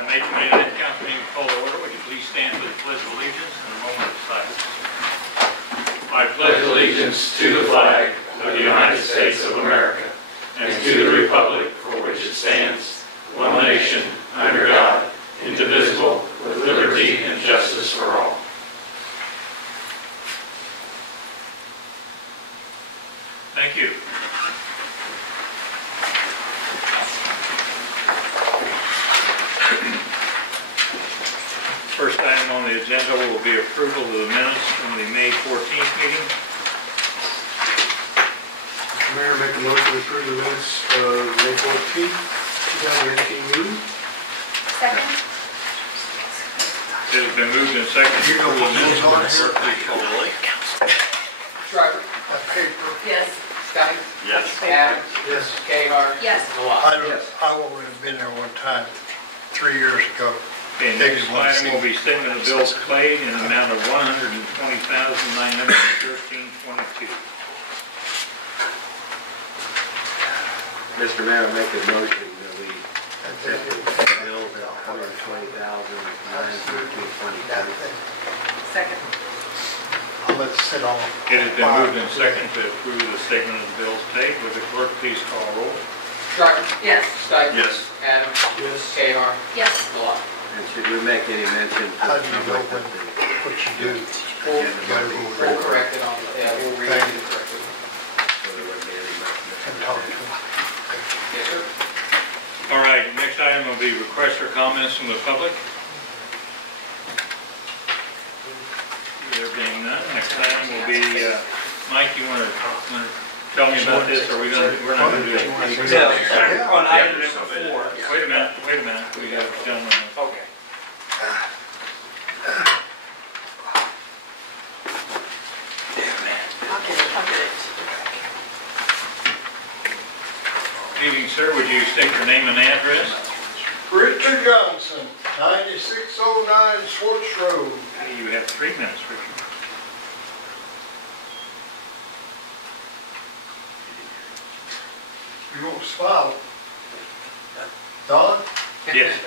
May 29th Council meeting call to order. Would you please stand for the Pledge of Allegiance and a moment of silence. I pledge allegiance to the flag of the United States of America and to the republic for which it stands, one nation, under God, indivisible, with liberty and justice for all. Thank you. First item on the agenda will be approval of the minutes from the May 14th meeting. Mr. Mayor, make a motion to approve the minutes of May 14th, 2018 meeting. Second. It has been moved and seconded to approve the minutes. Clerk, please call the roll. Shriver. Paper. Yes. Stein. Yes. Adams. Yes. Gayheart. Yes. I would have been there one time, 3 years ago. Okay, next item will be statement of bills paid in the amount of $120,913.22. Mr. Mayor, make a motion that we accept the bills at $120,913.22. Second. I'll let it sit on. It has been moved and seconded to approve the statement of the bills paid. Would the clerk please call roll? Shriver. Yes. Stein. Yes. Adams. Yes. Gayheart. Yes. Malott. And should we make any mention to How the do you know public when, that what you do? We'll correct it on, we'll read it correctly. so there wouldn't be any And talk to them. Yes, sir. All right, next item will be requests or comments from the public. There being none, next item will be, Mike, you want to tell me about this, or we're not going to do it? On item number 4. Wait a minute, we have a gentleman. Okay. Good evening, sir, would you state your name and address? Richard Johnson, 9609 Swartz Road. You have 3 minutes, Richard. You won't smile. Don? Yes.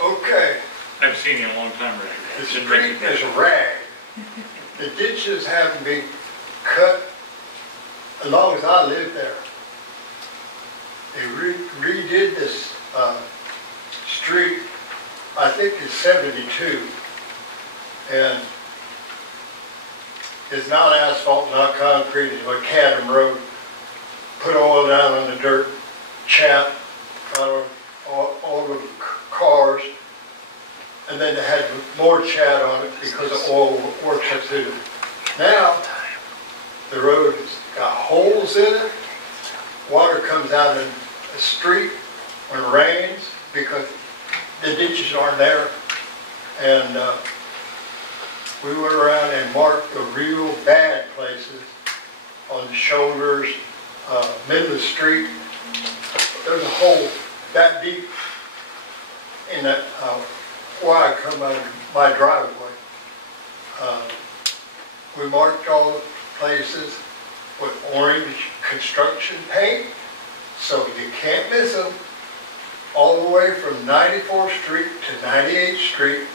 Okay. I haven't seen you in a long time, Richard. The It's in street recognition. is a rag. The ditches haven't been cut as long as I lived there. They redid this street, I think it's 72. And it's not asphalt, not concrete, it's like Cadam Road. Put oil down on the dirt, chat all the cars, and then they had more chat on it because the oil works up through it. Now, the road has got holes in it. Water comes out in the street when it rains because the ditches aren't there. And we went around and marked the real bad places on the shoulders, middle of the street. There's a hole that deep in that where I come out of my driveway. We marked all the places with orange construction paint, so you can't miss them. All the way from 94th Street to 98th Street.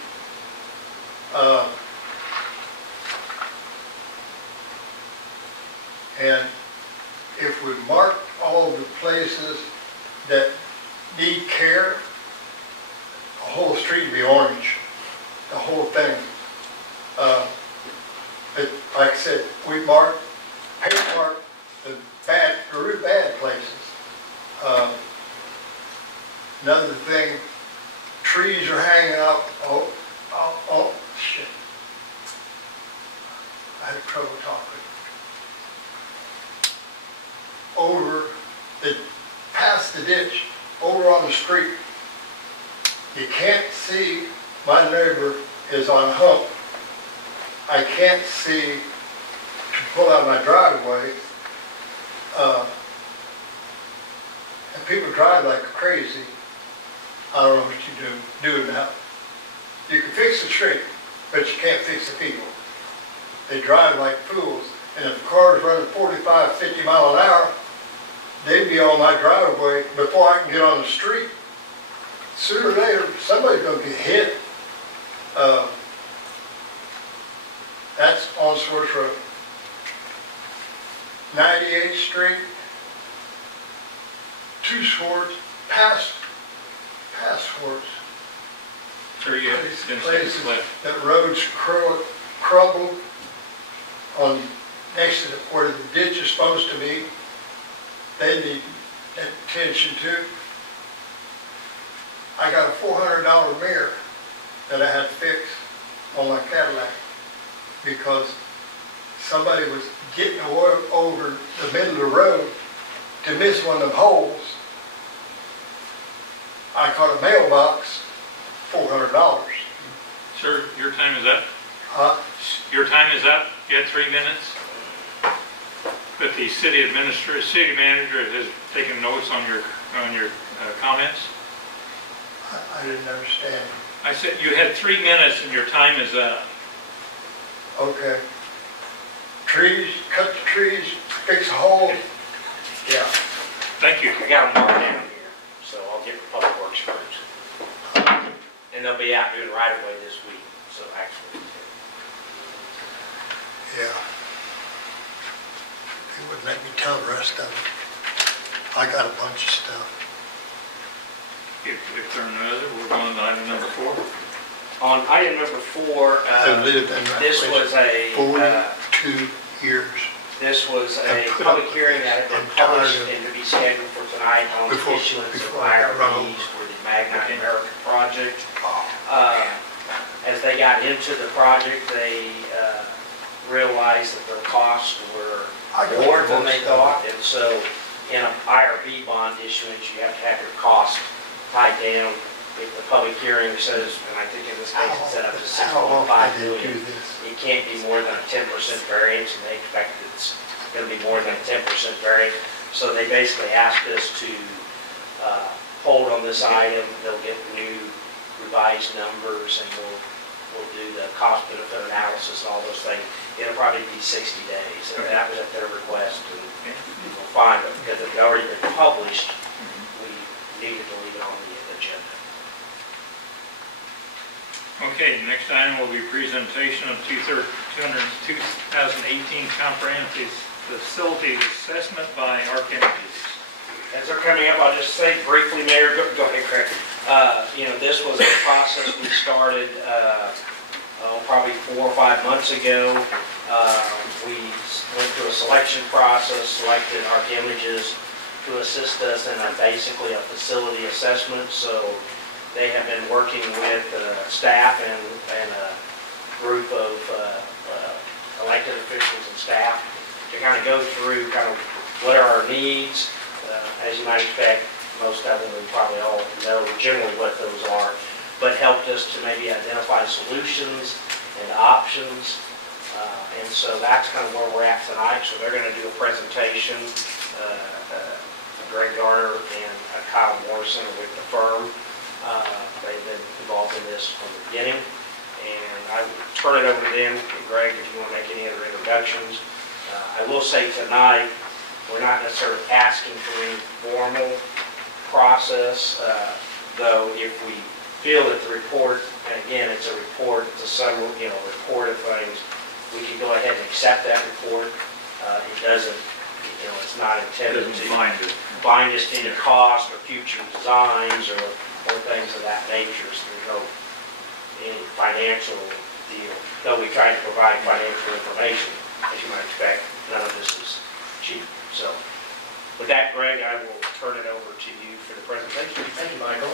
And if we mark all the places that need care, the whole street would be orange, the whole thing. But like I said, we mark, paint mark the real bad places. Another thing, trees are hanging out. Oh, shit. I had trouble talking. Past the ditch, over on the street. You can't see, my neighbor is on hump. I can't see to pull out my driveway. And people drive like crazy. I don't know what you do now. You can fix the street, but you can't fix the people. They drive like fools. And if cars running 45, 50 miles an hour, they'd be on my driveway before I can get on the street. sooner or later, somebody's gonna get hit. That's on Swartz Road. 98th Street, to Swartz, past Swartz. Sir, you have Places that roads crumbled on, next to where the ditch is supposed to be. They need attention to. I got a $400 mirror that I had to fix on my Cadillac because somebody was getting over the middle of the road to miss one of them holes. I caught a mailbox, $400. Sir, your time is up. Huh? Your time is up. You had 3 minutes. But the city manager has taken notes on your comments. I didn't understand. I said you had 3 minutes and your time is up. Okay. Trees, cut the trees, fix a hole. Yeah, Thank you. I got them marked down here, so I'll get Public Works first. And they'll be out doing right away this week, so actually. Yeah. They wouldn't let me tell the rest of it. I got a bunch of stuff. If there are no other, we're going to item number 4. On item number 4, I lived in that this place was a 42 years. This was a I put public up- hearing that had been I'm tired published of- and to be scheduled for tonight on the Before- issuance of before I get wrong. IRBs for the Magnite America project. As they got into the project, they realized that their costs were I got more than most they of thought, and so in an IRB bond issuance, you have to have your costs tied down. If the public hearing says, and I think in this case it's set up to How often 6.5 do you do million, this? it can't be more than a 10% variance, and they expect it's going to be more than a 10% variance. So they basically asked us to hold on this item. They'll get new revised numbers, and we'll do the cost benefit analysis and all those things. It'll probably be 60 days, and that was at their request, and we'll find it because it's already been published. We needed to leave it on the agenda. Okay, next item will be presentation of 2018 comprehensive facility assessment by Archimedes. As they're coming up, I'll just say briefly, Mayor, go ahead, Craig. This was a process we started probably 4 or 5 months ago. We went through a selection process, selected Archimedes to assist us in basically a facility assessment. So they have been working with staff and a group of elected officials and staff to kind of go through kind of what are our needs. As you might expect, most of them we probably all know generally what those are, but helped us to maybe identify solutions and options. And so that's kind of where we're at tonight. So they're going to do a presentation. Greg Garner and Kyle Morrison are with the firm. They've been involved in this from the beginning. And I will turn it over to them. Greg, if you want to make any other introductions. I will say tonight, we're not necessarily asking for any formal process, though if we feel that the report, and again, it's a report, it's a summary, report of things, we can go ahead and accept that report. It doesn't, it's not intended to bind us to any cost or future designs or things of that nature. So there's no any financial deal. Though we try to provide financial information, as you might expect, none of this is cheap. So with that, Greg, I will turn it over to you for the presentation. Thank you, Michael.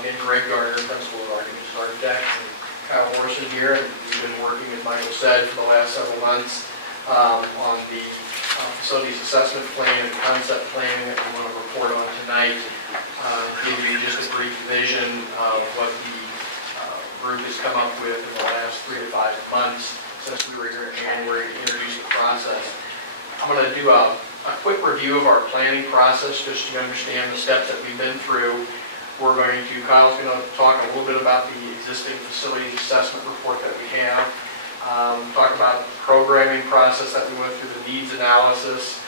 Again, Greg Garner, Principal of Archimedes Architects, and Kyle Morrison here, and we've been working, as Michael said, for the last several months on the facilities assessment plan and concept planning that we want to report on tonight. Give you just a brief vision of what the group has come up with in the last 3 to 5 months since we were here in January to introduce the process. I'm going to do a quick review of our planning process just so you understand the steps that we've been through. Kyle's going to talk a little bit about the existing facilities assessment report that we have. Talk about the programming process that we went through, the needs analysis,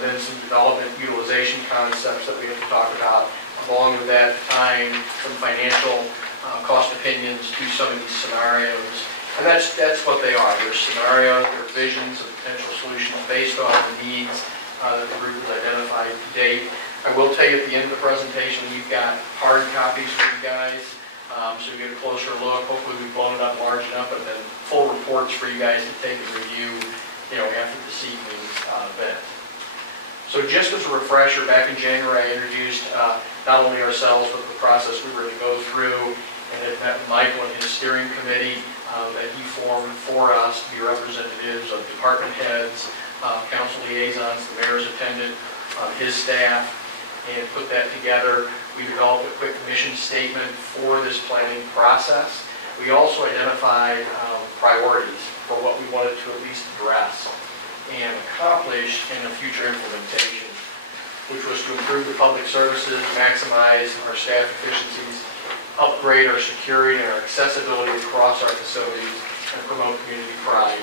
then some development utilization concepts that we have to talk about. along with that time some financial cost opinions to some of these scenarios. And that's what they are. They're scenarios, they're visions of potential solutions based on the needs that the group has identified to date. I will tell you at the end of the presentation, we've got hard copies for you guys, so you get a closer look. Hopefully we've blown it up large enough, and then full reports for you guys to take and review, after this evening's event. So just as a refresher, back in January, I introduced not only ourselves, but the process we were going to go through, and then met with Michael and his steering committee that he formed for us to be representatives of department heads, council liaisons, the mayor's attendant, his staff, and put that together. We developed a quick mission statement for this planning process. We also identified priorities for what we wanted to at least address and accomplish in a future implementation, which was to improve the public services, maximize our staff efficiencies, upgrade our security and our accessibility across our facilities, and promote community pride.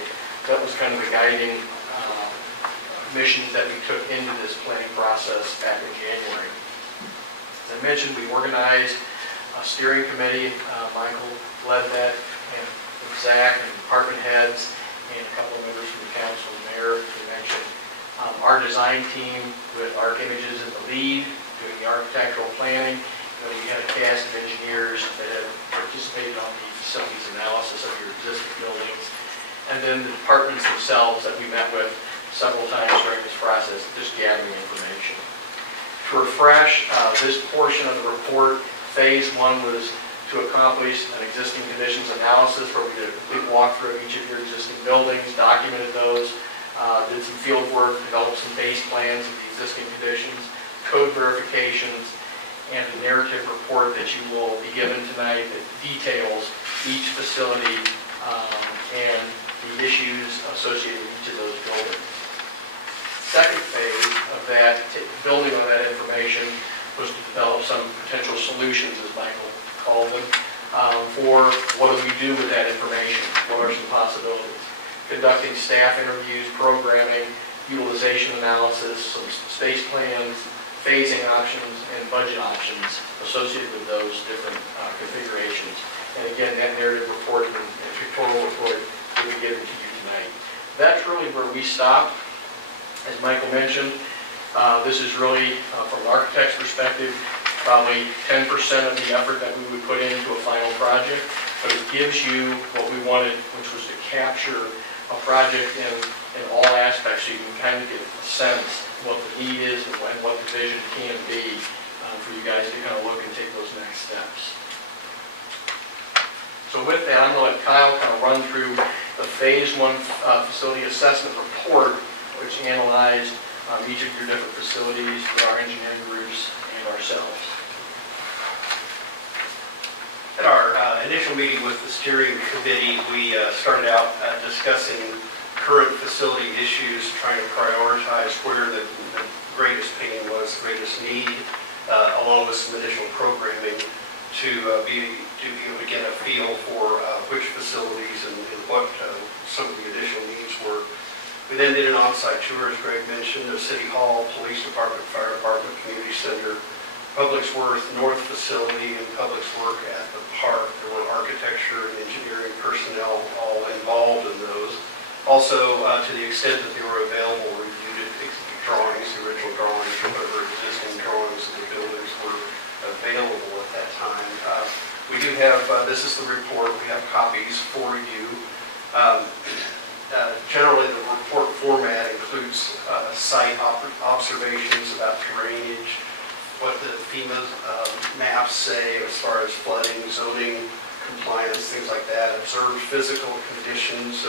That was kind of the guiding missions that we took into this planning process back in January. As I mentioned, we organized a steering committee. Michael led that, and with Zach and department heads, and a couple of members from the council and mayor, as we mentioned. Our design team with Arc Images in the lead, doing the architectural planning. We had a cast of engineers that had participated on the facilities analysis of your existing buildings, and then the departments themselves that we met with several times during this process, just gathering information. To refresh this portion of the report, phase one was to accomplish an existing conditions analysis where we did a complete walkthrough of each of your existing buildings, documented those, did some field work, developed some base plans of the existing conditions, code verifications, and a narrative report that you will be given tonight that details each facility and the issues associated with each of those buildings. Second phase of that, building on that information, was to develop some potential solutions, as Michael called them, for what do we do with that information, what are some possibilities. Conducting staff interviews, programming, utilization analysis, some space plans, phasing options, and budget options associated with those different configurations. And again, that narrative report and pictorial report will be given to you tonight. That's really where we stopped. As Michael mentioned, this is really, from an architect's perspective, probably 10% of the effort that we would put into a final project, but it gives you what we wanted, which was to capture a project in all aspects, so you can kind of get a sense what the need is and what the vision can be for you guys to kind of look and take those next steps. So with that, I'm going to let Kyle kind of run through the phase one facility assessment report, which analyzed each of your different facilities for our engineering groups and ourselves. At our initial meeting with the steering committee, we started out discussing current facility issues, trying to prioritize where the greatest pain was, the greatest need, along with some additional programming to be able to get a feel for which facilities and what some of the additional needs were. We then did an on-site tour, as Greg mentioned, of City Hall, Police Department, Fire Department, Community Center, Publixworth North Facility, and Publixworth at the park. There were architecture and engineering personnel all involved in those. Also, to the extent that they were available, reviewed drawings, the original drawings, whatever existing drawings of the buildings were available at that time. We do have, this is the report, we have copies for you. Generally, the report format includes site observations about drainage, what the FEMA maps say as far as flooding, zoning compliance, things like that, observed physical conditions,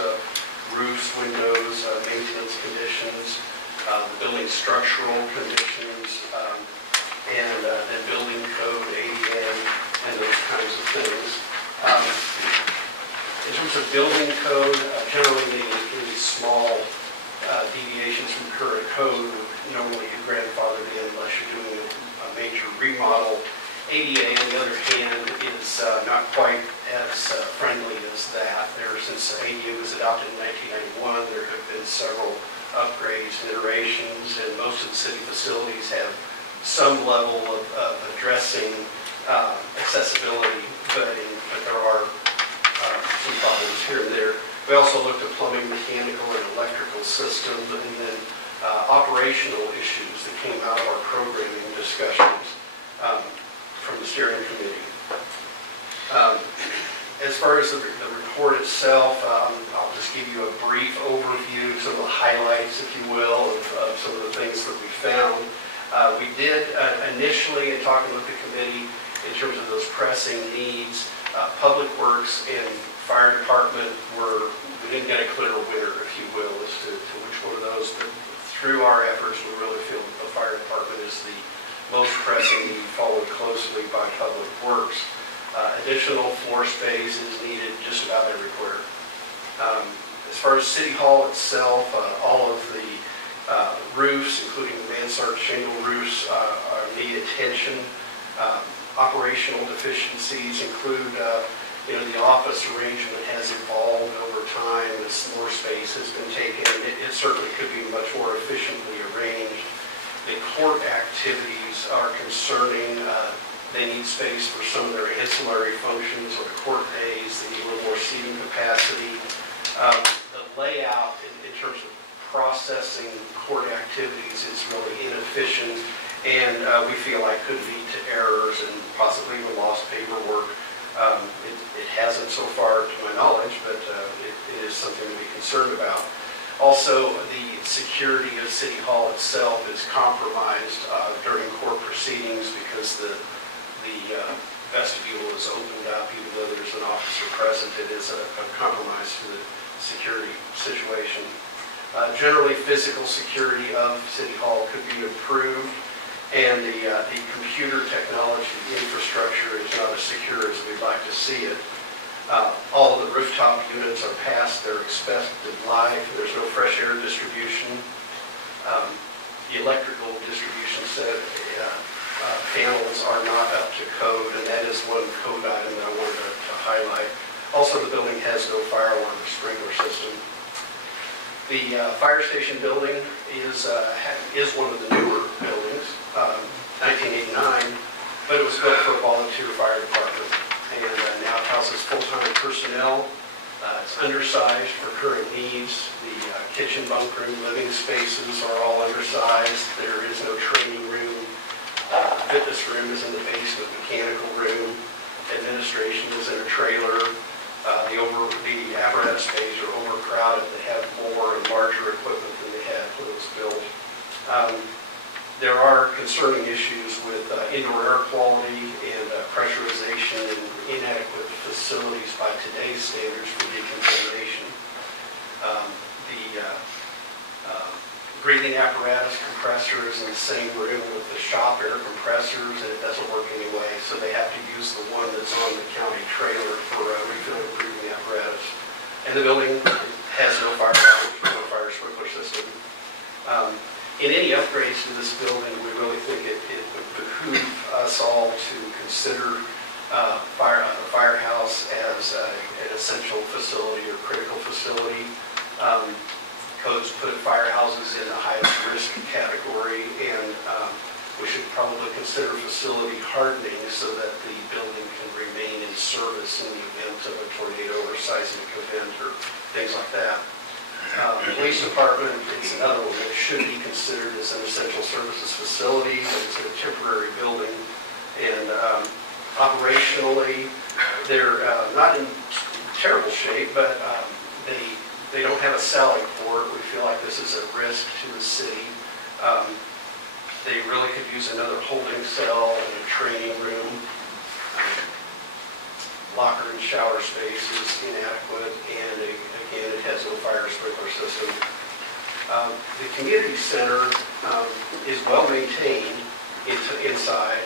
roofs, windows, maintenance conditions, the building structural conditions, and building code, ADA, and those kinds of things. In terms of building code, generally really small deviations from current code would normally be grandfathered in unless you're doing a major remodel. ADA, on the other hand, is not quite as friendly as that. Since ADA was adopted in 1991, there have been several upgrades and iterations, and most of the city facilities have some level of addressing accessibility, but there are some problems here and there. We also looked at plumbing, mechanical, and electrical systems, and then operational issues that came out of our programming discussions from the steering committee. As far as the report itself, I'll just give you a brief overview, some of the highlights, if you will, of some of the things that we found. We did initially, in talking with the committee, in terms of those pressing needs, Public Works and Fire Department we didn't get a clear winner, if you will, as to which one of those, but through our efforts, we really feel that the Fire Department is the most pressing need, followed closely by Public Works. Additional floor space is needed just about everywhere. As far as City Hall itself, all of the roofs, including the mansard shingle roofs, need attention. Operational deficiencies include, the office arrangement has evolved over time as more space has been taken. It certainly could be much more efficiently arranged. The court activities are concerning. They need space for some of their ancillary functions or the court days. They need a little more seating capacity. The layout in terms of processing court activities is really inefficient, and we feel like could lead to errors and possibly even lost paperwork. It hasn't so far to my knowledge, but it is something to be concerned about. Also, the security of City Hall itself is compromised during court proceedings because the vestibule is opened up, even though there's an officer present. It is a compromise to the security situation. Generally, physical security of City Hall could be improved, and the computer technology infrastructure is not as secure as we'd like to see it. All of the rooftop units are past their expected life. There's no fresh air distribution. The electrical distribution set panels are not up to code, and that is one code item that I wanted to highlight. Also, the building has no fire alarm or sprinkler system. The fire station building is one of the newer buildings, 1989, but it was built for a volunteer fire department, and now it houses full-time personnel. It's undersized for current needs. The kitchen, bunk room, living spaces are all undersized. There is no training room. Fitness room is in the basement, mechanical room. Administration is in a trailer. The apparatus bays are overcrowded. They have more and larger equipment than they had when it was built. There are concerning issues with indoor air quality and pressurization and inadequate facilities by today's standards for decontamination. Breathing apparatus compressor is in the same room with the shop air compressors, and it doesn't work anyway, so they have to use the one that's on the county trailer for refilling breathing apparatus. And the building has no fire alarm, no fire sprinkler system. In any upgrades to this building, we really think it would behoove us all to consider the firehouse as an essential facility or critical facility. Codes put firehouses in the highest risk category, and we should probably consider facility hardening so that the building can remain in service in the event of a tornado or seismic event or things like that. Police department is another one that should be considered as an essential services facility. It's a temporary building, and operationally, they're not in terrible shape, but they don't have a sally port. We feel like this is a risk to the city. They really could use another holding cell and a training room. Locker and shower space is inadequate, and again, it has no fire sprinkler system. The community center is well maintained inside.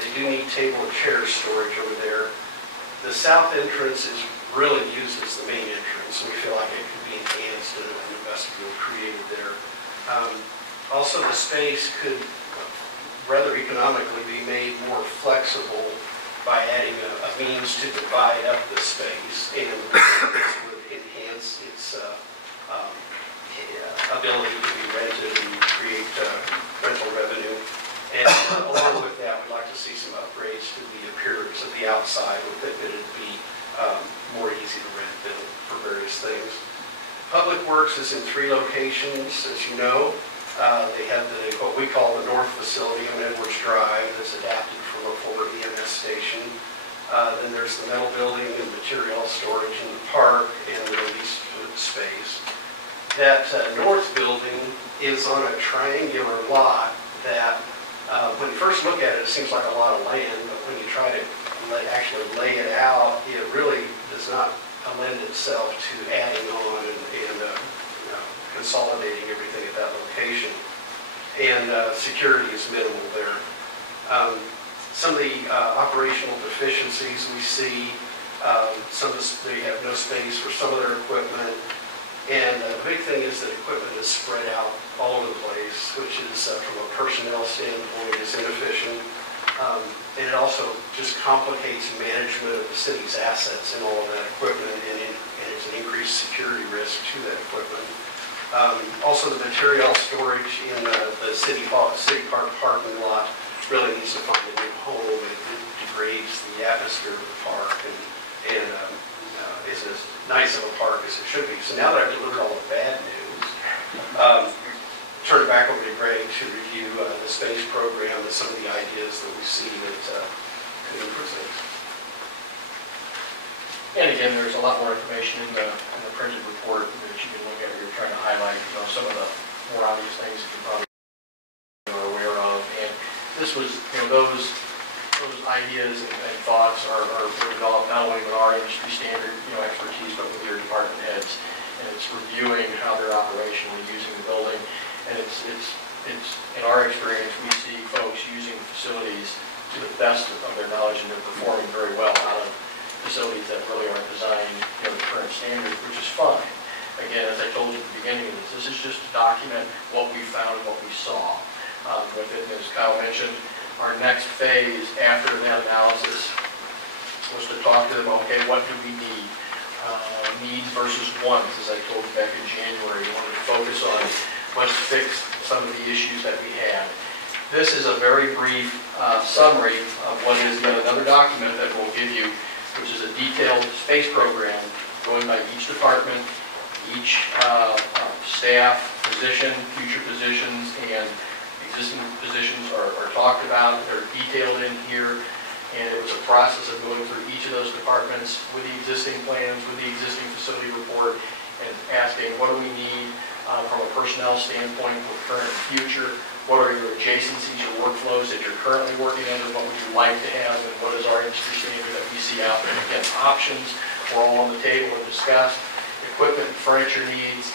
They do need table and chair storage over there. The south entrance is really used as the main entrance, so we feel like it could be enhanced and a vestibule created there. Also, the space could rather economically be made more flexible by adding a means to divide up the space, and this would enhance its ability to be rented and create rental revenue. And along with that, we'd like to see some upgrades to the appearance of the outside. We think that it'd be more easy to rent than for various things. Public Works is in 3 locations, as you know. They have what we call the North Facility on Edwards Drive that's adapted from a former EMS station. Then there's the metal building and material storage in the park and the release space. That north building is on a triangular lot that, when you first look at it, it seems like a lot of land, but when you try to actually lay it out, it really does not lend itself to adding on and consolidating everything at that location. And security is minimal there. Some of the operational deficiencies we see, they have no space for some of their equipment. And the big thing is that equipment is spread out all over the place, which is, from a personnel standpoint, is inefficient. And it also just complicates management of the city's assets and all of that equipment, and it's an increased security risk to that equipment. Also, the material storage in the city park parking lot really needs to find a new home. It degrades the atmosphere of the park and isn't as nice of a park as it should be. So now that I've delivered all the bad news, turn it back over to Greg to review the space program and some of the ideas that we see that could improve things. And again, there's a lot more information in the printed report that you can look at. You're trying to highlight, some of the more obvious things that you probably are aware of. And this was, those ideas and thoughts are developed not only with our industry standard, expertise, but with your department heads. And it's reviewing how they're operationally using the building. And it's in our experience, we see folks using facilities to the best of their knowledge, and they're performing very well out of facilities that really aren't designed to the current standards, which is fine. Again, as I told you at the beginning of this is just to document what we found and what we saw. With it, as Kyle mentioned, our next phase after that analysis was to talk to them, okay, what do we need? Needs versus wants, as I told you back in January. We wanted to focus on let's fix some of the issues that we had. This is a very brief summary of what is yet another document that we'll give you, which is a detailed space program going by each department, each staff position, future positions, and existing positions are talked about. They're detailed in here, and it was a process of going through each of those departments with the existing plans, with the existing facility report, and asking what do we need from a personnel standpoint for current and future. What are your adjacencies, your workflows that you're currently working under? What would you like to have, and what is our industry standard that we see out there? Again, options were all on the table and discussed. Equipment and furniture needs.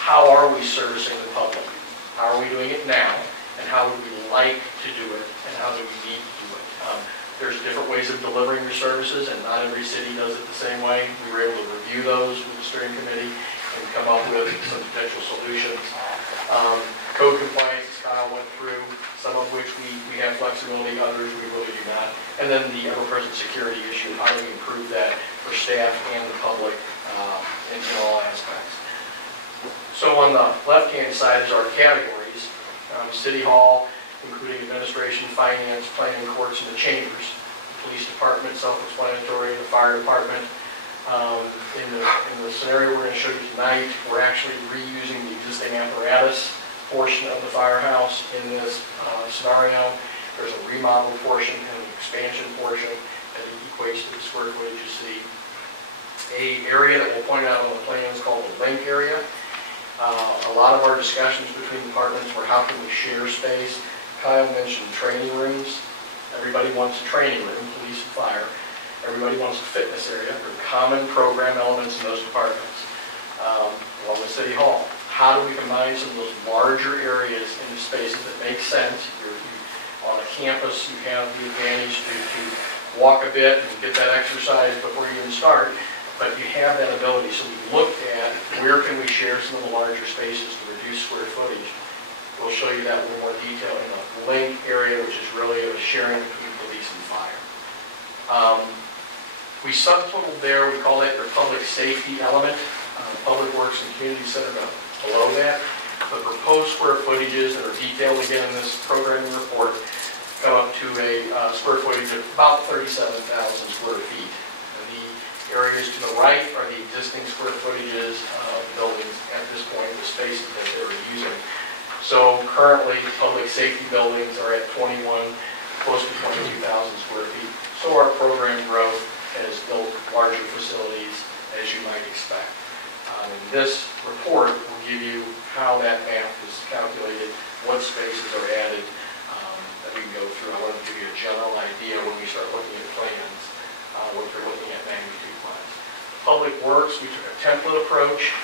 How are we servicing the public? How are we doing it now? And how would we like to do it? And how do we need to do it? There's different ways of delivering your services, and not every city does it the same way. We were able to review those with the steering committee and come up with some potential solutions. Code compliance, as Kyle went through, some of which we have flexibility, others we really do not. And then the ever-present security issue, how do we improve that for staff and the public in all aspects. So on the left-hand side is our categories. City Hall, including administration, finance, planning, courts, and the chambers. The police department, self-explanatory, the fire department. In the scenario we're going to show you tonight, we're actually reusing the existing apparatus portion of the firehouse in this scenario. There's a remodel portion and an expansion portion that equates to the square footage you see. A area that we'll point out on the plan is called the link area. A lot of our discussions between departments were how can we share space. Kyle mentioned training rooms. Everybody wants a training room, police and fire. Everybody wants a fitness area. There are common program elements in those departments. Along with City Hall. How do we combine some of those larger areas into spaces that make sense? On a campus, you have the advantage to walk a bit and get that exercise before you even start, but you have that ability. So we looked at where can we share some of the larger spaces to reduce square footage. We'll show you that in a little more detail in the link area, which is really a sharing between police and fire. We subtotaled there, we call that your public safety element. Public Works and Community Center below that. The proposed square footages that are detailed again in this programming report come up to a square footage of about 37,000 square feet. And the areas to the right are the existing square footages of buildings at this point, the spaces that they were using. So currently, public safety buildings are at 21, close to 22,000 square feet. So our program growth has built larger facilities, as you might expect. And this report will give you how that math is calculated, what spaces are added, that we can go through. I want to give you a general idea when we start looking at plans, what we're looking at magnitude plans. Public Works, we took a template approach.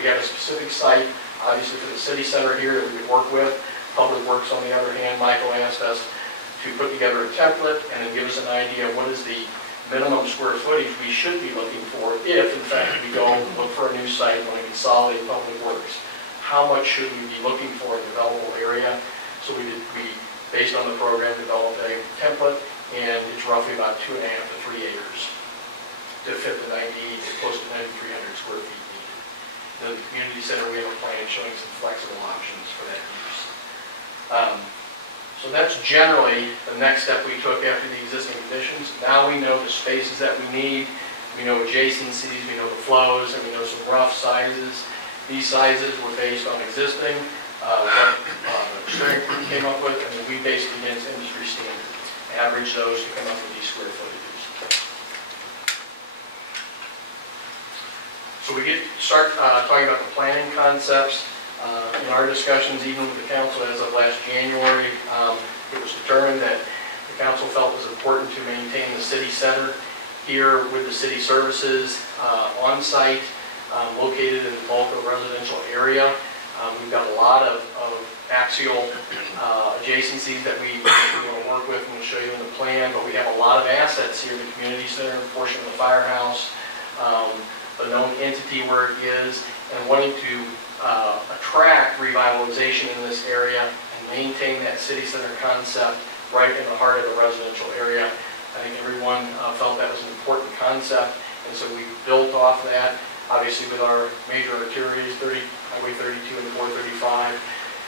We had a specific site, obviously for the city center here that we could work with. Public Works, on the other hand, Michael asked us to put together a template and then give us an idea of what is the minimum square footage we should be looking for if, in fact, we go look for a new site when we consolidate Public Works. How much should we be looking for in the developable area? So we based on the program, developed a template, and it's roughly about 2.5 to 3 acres to fit the close to 9,300 square feet needed. In the community center, we have a plan showing some flexible options for that use. So that's generally the next step we took after the existing conditions. Now we know the spaces that we need, we know adjacencies, we know the flows, and we know some rough sizes. These sizes were based on existing, what the steering group came up with, and then we based it against industry standard. Average those to come up with these square footages. So we start talking about the planning concepts. In our discussions, even with the council as of last January, it was determined that the council felt it was important to maintain the city center here with the city services on site, located in the bulk of the residential area. We've got a lot of axial adjacencies that we want to work with, and we'll show you in the plan, but we have a lot of assets here, the community center, a portion of the firehouse, the known entity where it is, and wanting to attract revitalization in this area and maintain that city center concept right in the heart of the residential area. I think everyone felt that was an important concept, and so we built off that, obviously with our major arteries, Highway 32 and 435,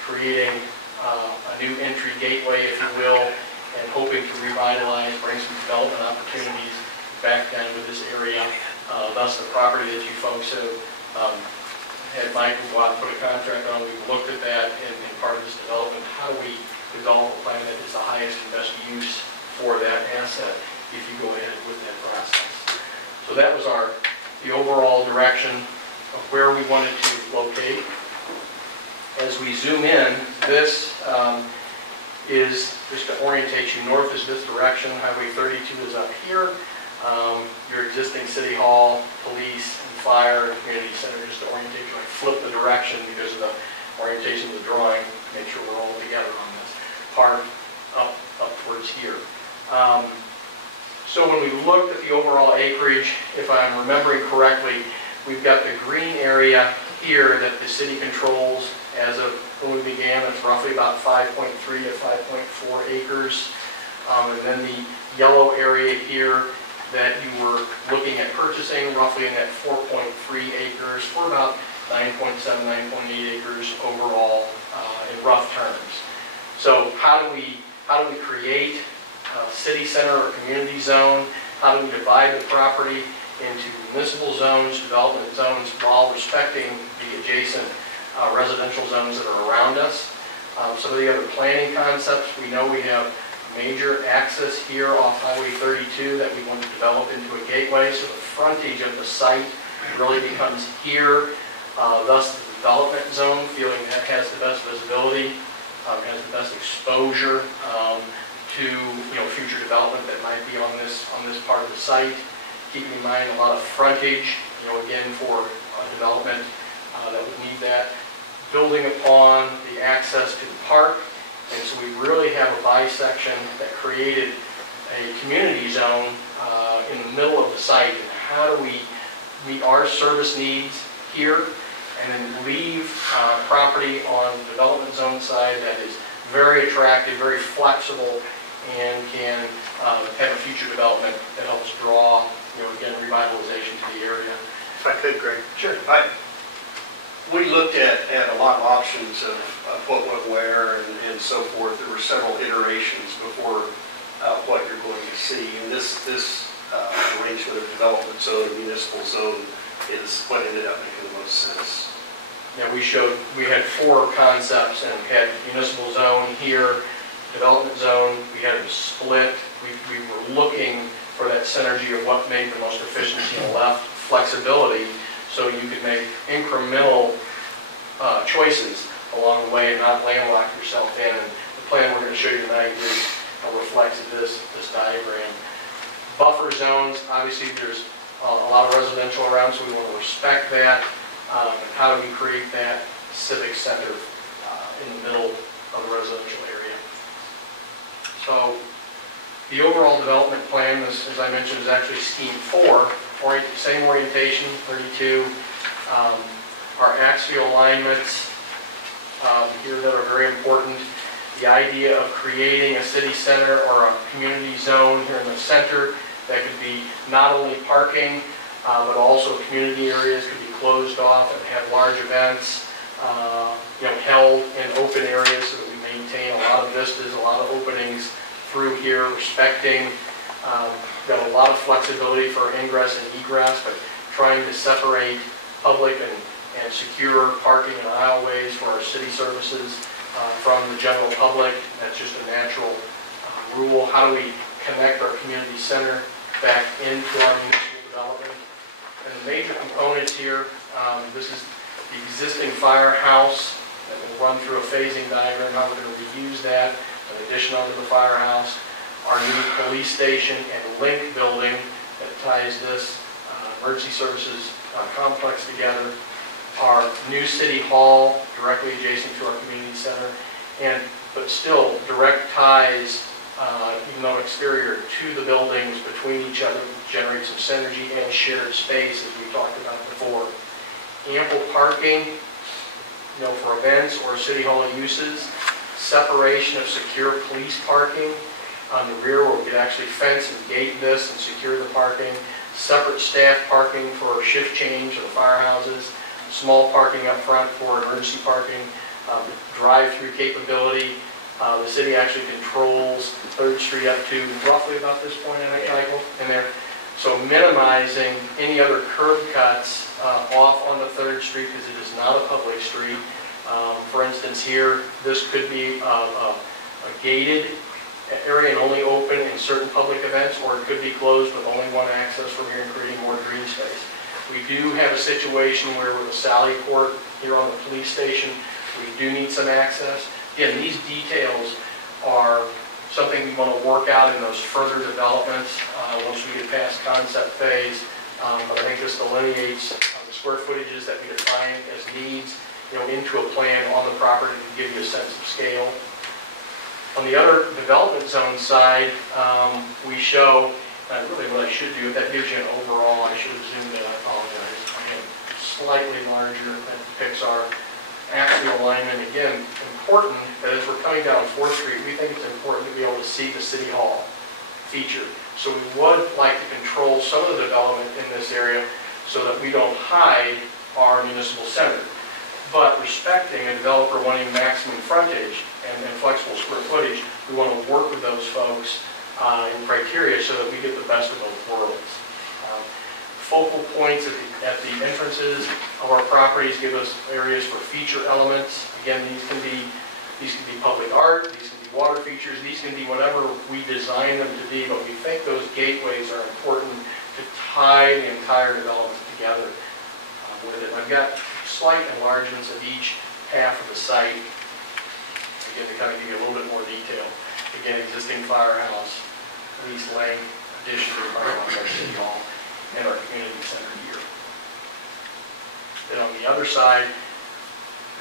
creating a new entry gateway, if you will, and hoping to revitalize, bring some development opportunities back down to this area. Thus the property that you folks have had Michael go out and put a contract on. We've looked at that in part of this development. How do we develop a plan that is the highest and best use for that asset if you go ahead with that process? So that was the overall direction of where we wanted to locate. As we zoom in, this is just to orientate you. North is this direction. Highway 32 is up here. Your existing city hall, police, and fire, and community center, just to orientate you. I flip the direction because of the orientation of the drawing, make sure we're all together on this part up towards here. So when we looked at the overall acreage, if I'm remembering correctly, we've got the green area here that the city controls as of when we began. That's roughly about 5.3 to 5.4 acres. And then the yellow area here that you were looking at purchasing, roughly in that 4.3 acres, for about 9.7, 9.8 acres overall in rough terms. So how do we create a city center or community zone? How do we divide the property into municipal zones, development zones, while respecting the adjacent residential zones that are around us? Some of the other planning concepts, we know we have major access here off Highway 32 that we want to develop into a gateway, so the frontage of the site really becomes here, thus the development zone, feeling that has the best visibility, has the best exposure to future development that might be on this part of the site. Keeping in mind a lot of frontage, again for development that would need that. Building upon the access to the park. And so we really have a bisection that created a community zone in the middle of the site. And how do we meet our service needs here and then leave property on the development zone side that is very attractive, very flexible, and can have a future development that helps draw, again, revitalization to the area. If I could, Greg. Sure. We looked at a lot of options of what went where and so forth. There were several iterations before what you're going to see. And this arrangement of development zone, municipal zone, is what ended up making the most sense. Yeah, we had 4 concepts, and we had municipal zone here, development zone, we had them split. We were looking for that synergy of what made the most efficiency and left flexibility, so you could make incremental choices along the way and not landlock yourself in. And the plan we're going to show you tonight is reflects this diagram. Buffer zones, obviously there's a lot of residential around, so we want to respect that. And how do we create that civic center in the middle of the residential area? So the overall development plan, as I mentioned, is actually scheme 4, same orientation, 32. Our axial alignments here that are very important. The idea of creating a city center or a community zone here in the center that could be not only parking, but also community areas could be closed off and have large events, held in open areas so that we maintain a lot of vistas, a lot of openings through here, respecting, got a lot of flexibility for ingress and egress, but trying to separate public and secure parking and aisleways for our city services from the general public. That's just a natural rule. How do we connect our community center back into our municipal development? And the major components here, this is the existing firehouse that will run through a phasing diagram, how we're going to reuse that, an addition onto the firehouse, our new police station and link building that ties this emergency services complex together, our new city hall directly adjacent to our community center, but still direct ties, even though exterior, to the buildings between each other, generate some synergy and shared space as we talked about before. Ample parking, for events or city hall uses, separation of secure police parking on the rear where we could actually fence and gate this and secure the parking, separate staff parking for shift change of the firehouses, small parking up front for emergency parking, drive-through capability. The city actually controls 3rd Street up to roughly about this point in that cycle in there. So minimizing any other curb cuts off on the 3rd Street because it is not a public street. For instance here, this could be a gated area and only open in certain public events, or it could be closed with only one access from here and creating more green space. We do have a situation where with a Sally Port here on the police station, we do need some access. Again, these details are something we want to work out in those further developments once we get past concept phase. But I think this delineates the square footages that we define as needs, into a plan on the property to give you a sense of scale. On the other development zone side, we show, really what I should do, that gives you an overall, I should have zoomed in, I apologize. I had slightly larger than Pixar. Axial alignment, again, important that as we're coming down 4th Street, we think it's important to be able to see the City Hall feature. So we would like to control some of the development in this area so that we don't hide our municipal center. But respecting a developer wanting maximum frontage and flexible square footage, we want to work with those folks in criteria so that we get the best of both worlds. Focal points at the entrances of our properties give us areas for feature elements. Again, these can be public art, these can be water features, these can be whatever we design them to be, but we think those gateways are important to tie the entire development together with it. I've got slight enlargements of each half of the site, again, to kind of give you a little bit more detail. Again, existing firehouse, police lane, addition to our city hall, and our community center here. Then on the other side,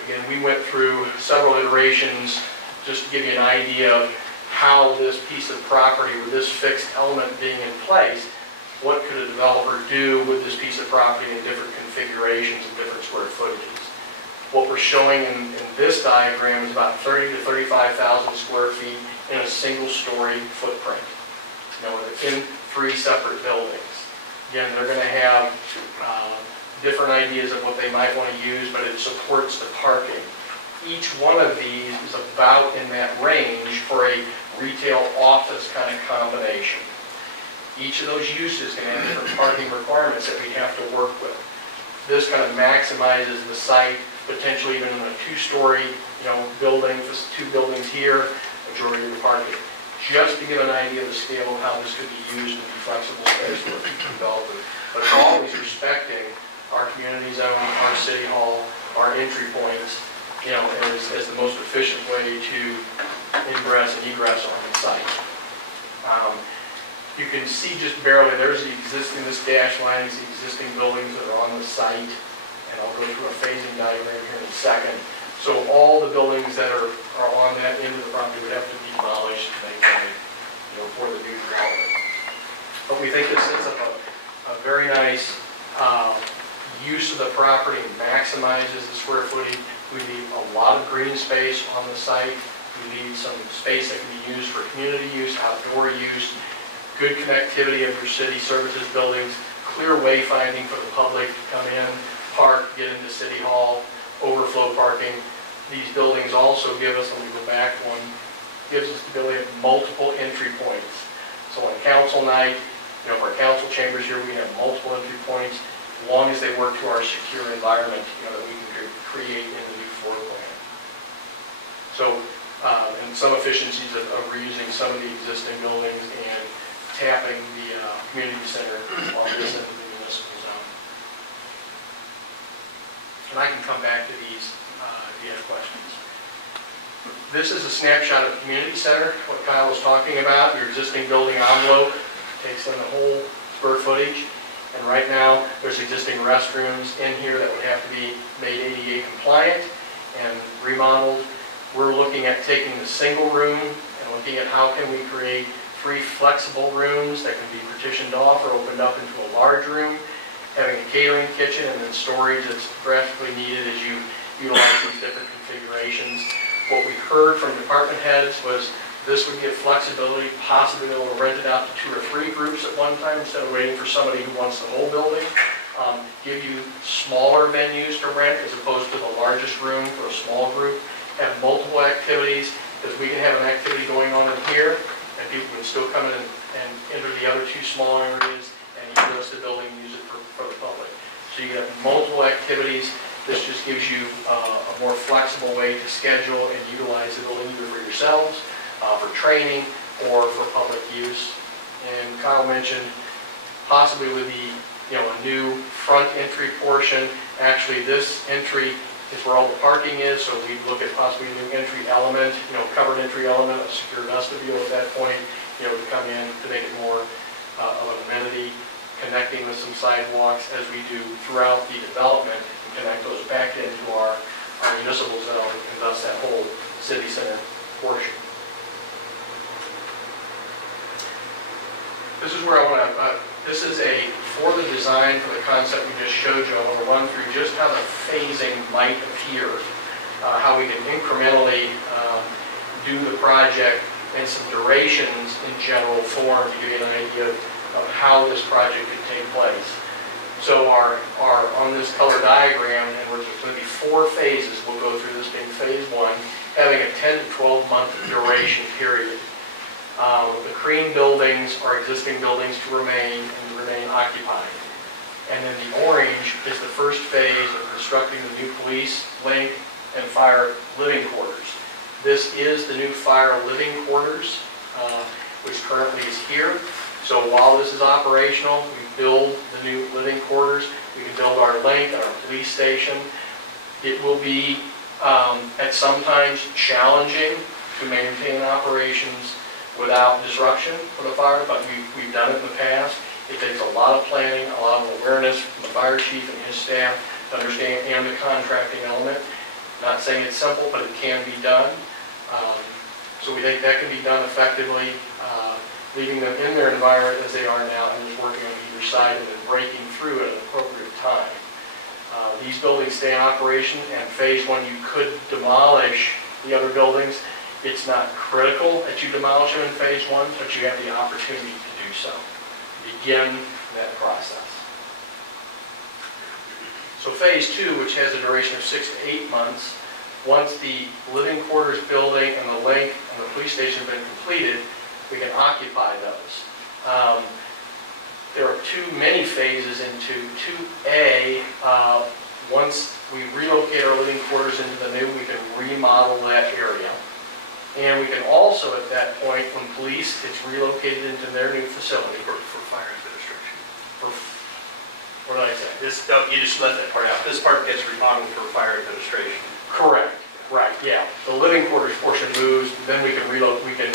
again, we went through several iterations just to give you an idea of how this piece of property with this fixed element being in place, what could a developer do with this piece of property in different configurations and different square footages. What we're showing in this diagram is about 30 to 35,000 square feet in a single-story footprint. Within 3 separate buildings. Again, they're going to have different ideas of what they might want to use, but it supports the parking. Each one of these is about in that range for a retail office kind of combination. Each of those uses can have different parking requirements that we have to work with. This kind of maximizes the site, potentially even in a two-story, building, just 2 buildings here, majority of the parking. Just to give an idea of the scale of how this could be used and be flexible space for development. But always respecting our community zone, our city hall, our entry points, as the most efficient way to ingress and egress on the site. You can see just barely, there's the existing, this dash line is the existing buildings that are on the site, and I'll go through a phasing diagram here in a second. So all the buildings that are on that end of the property would have to be demolished to make way, for the new development. But we think this sets up a very nice use of the property and maximizes the square footage. We need a lot of green space on the site. We need some space that can be used for community use, outdoor use, good connectivity of your city services buildings, clear wayfinding for the public to come in, park, get into City Hall, overflow parking. These buildings also give us, when we go back one, gives us the ability of multiple entry points. So on council night, for our council chambers here, we have multiple entry points, as long as they work to our secure environment, that we can create in the new floor plan. So, and some efficiencies of reusing some of the existing buildings and tapping the community center on this end of the municipal zone. And I can come back to these if you have questions. This is a snapshot of the community center, what Kyle was talking about. Your existing building envelope takes in the whole square footage. And right now, there's existing restrooms in here that would have to be made ADA compliant and remodeled. We're looking at taking the single room and looking at how can we create 3 flexible rooms that can be partitioned off or opened up into a large room, having a catering kitchen and then storage that's drastically needed as you utilize these different configurations. What we heard from department heads was this would give flexibility, possibly be able to rent it out to 2 or 3 groups at one time instead of waiting for somebody who wants the whole building. Give you smaller venues to rent as opposed to the largest room for a small group. Have multiple activities, because we can have an activity going on in here, and people can still come in and enter the other 2 small areas and use the building and use it for the public. So you have multiple activities. This just gives you a more flexible way to schedule and utilize the building either for yourselves, for training, or for public use. And Kyle mentioned possibly with the a new front entry portion. Actually, this entry is where all the parking is, so we look at possibly a new entry element, covered entry element, a secure vestibule at that point, to come in to make it more of an amenity, connecting with some sidewalks as we do throughout the development, and connect those back into our municipal zone, and thus that whole city center portion. This is where I want to, this is for the design, for the concept we just showed you, I want to run through just how the phasing might appear, how we can incrementally do the project and some durations in general form to give you an idea of how this project could take place. So on this color diagram, and there's going to be 4 phases, we'll go through this being phase 1, having a 10 to 12 month duration period. The cream buildings are existing buildings to remain occupied. And then the orange is the first phase of constructing the new police, link, and fire living quarters. This is the new fire living quarters, which currently is here. So while this is operational, we build the new living quarters. We can build our link, our police station. It will be at some times challenging to maintain operations without disruption for the fire, but we've done it in the past. It takes a lot of planning, a lot of awareness from the fire chief and his staff to understand, and the contracting element. Not saying it's simple, but it can be done. So we think that can be done effectively, leaving them in their environment as they are now and just working on either side and then breaking through at an appropriate time. These buildings stay in operation, and phase 1 you could demolish the other buildings. It's not critical that you demolish them in phase 1, but you have the opportunity to do so. Begin that process. So phase 2, which has a duration of 6 to 8 months, once the living quarters building and the link and the police station have been completed, we can occupy those. There are too many phases into 2A. Once we relocate our living quarters into the new, we can remodel that area. And we can also, at that point, when police gets relocated into their new facility. For fire administration. What did I say? This, oh, you just left that part out. This part gets remodeled for fire administration. Correct. Right, yeah. The living quarters portion moves, then we can relocate, we can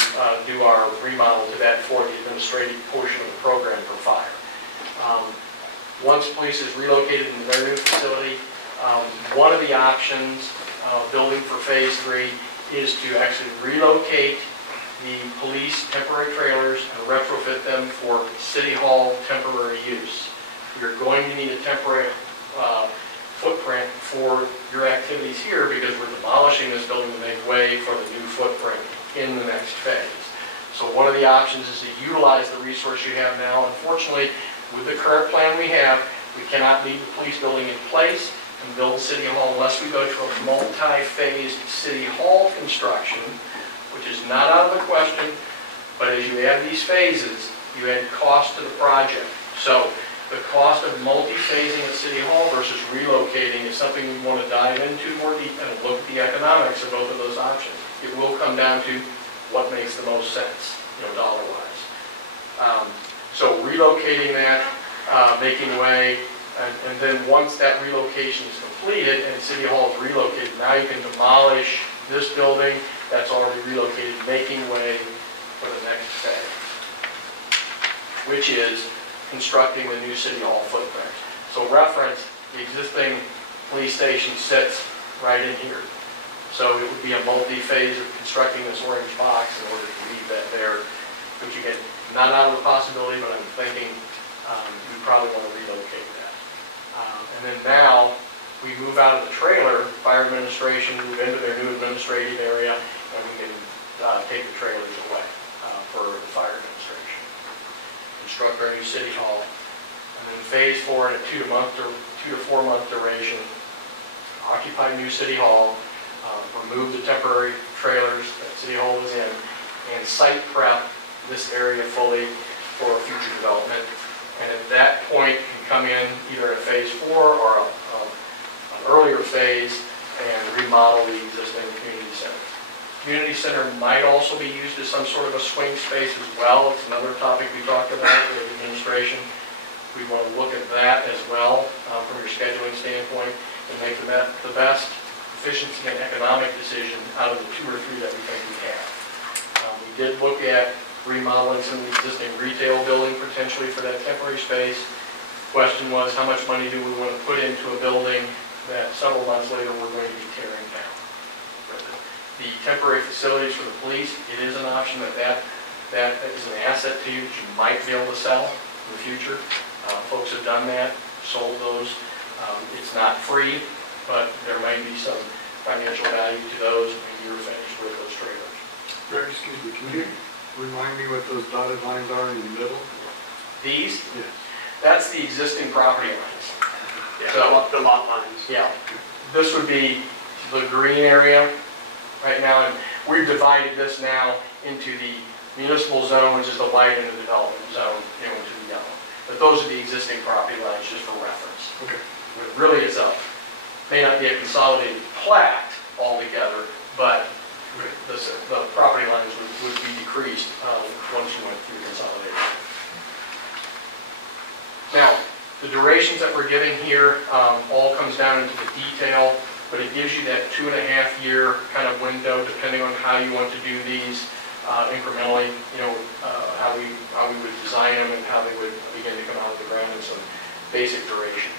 do our remodel to that for the administrative portion of the program for fire. Once police is relocated into their new facility, one of the options, building for phase 3, is to actually relocate the police temporary trailers and retrofit them for City Hall temporary use. You're going to need a temporary footprint for your activities here because we're demolishing this building to make way for the new footprint in the next phase. So one of the options is to utilize the resource you have now. Unfortunately, with the current plan we have, we cannot leave the police building in place and build City Hall unless we go to a multi-phased City Hall construction, which is not out of the question, but as you add these phases, you add cost to the project. So the cost of multi-phasing at City Hall versus relocating is something we want to dive into more deep and look at the economics of both of those options. It will come down to what makes the most sense, dollar-wise. So relocating that, making way, and then once that relocation is completed and City Hall is relocated, now you can demolish this building that's already relocated, making way for the next phase, which is constructing the new City Hall footprint. So reference, the existing police station sits right in here. So it would be a multi-phase of constructing this orange box in order to leave that there, which again, not out of the possibility, but I'm thinking we probably want to relocate that. And then now, we move out of the trailer, fire administration move into their new administrative area, and we can take the trailers away for the fire administration. Construct our new City Hall. And then phase 4 in a 2 to 4 month duration, occupy new City Hall, remove the temporary trailers that City Hall was in, and site prep this area fully for future development. And at that point, can come in either at phase 4 or an earlier phase and remodel the existing community center. Community center might also be used as some sort of a swing space as well. It's another topic we talked about with administration. We want to look at that as well from your scheduling standpoint and make the best efficiency and economic decision out of the 2 or 3 that we think we have. We did look at remodeling some of the existing retail building potentially for that temporary space. Question was, how much money do we want to put into a building that several months later we're going to be tearing down? The temporary facilities for the police, it is an option that is an asset to you that you might be able to sell in the future. Folks have done that, sold those. It's not free, but there might be some financial value to those when you're finished with those trailers. Greg, excuse me, can you remind me what those dotted lines are in the middle? These? Yes. That's the existing property lines. Yeah, So, the lot lines. yeah, this would be the green area right now, and we've divided this now into the municipal zone, which is the white, and the development zone, into the yellow. But those are the existing property lines, just for reference. Okay. It really is may not be a consolidated plat altogether, but the property lines would be decreased once you went through consolidation. Now, the durations that we're giving here all comes down into the detail, but it gives you that 2.5-year kind of window, depending on how you want to do these incrementally. How we would design them and how they would begin to come out of the ground in some basic durations.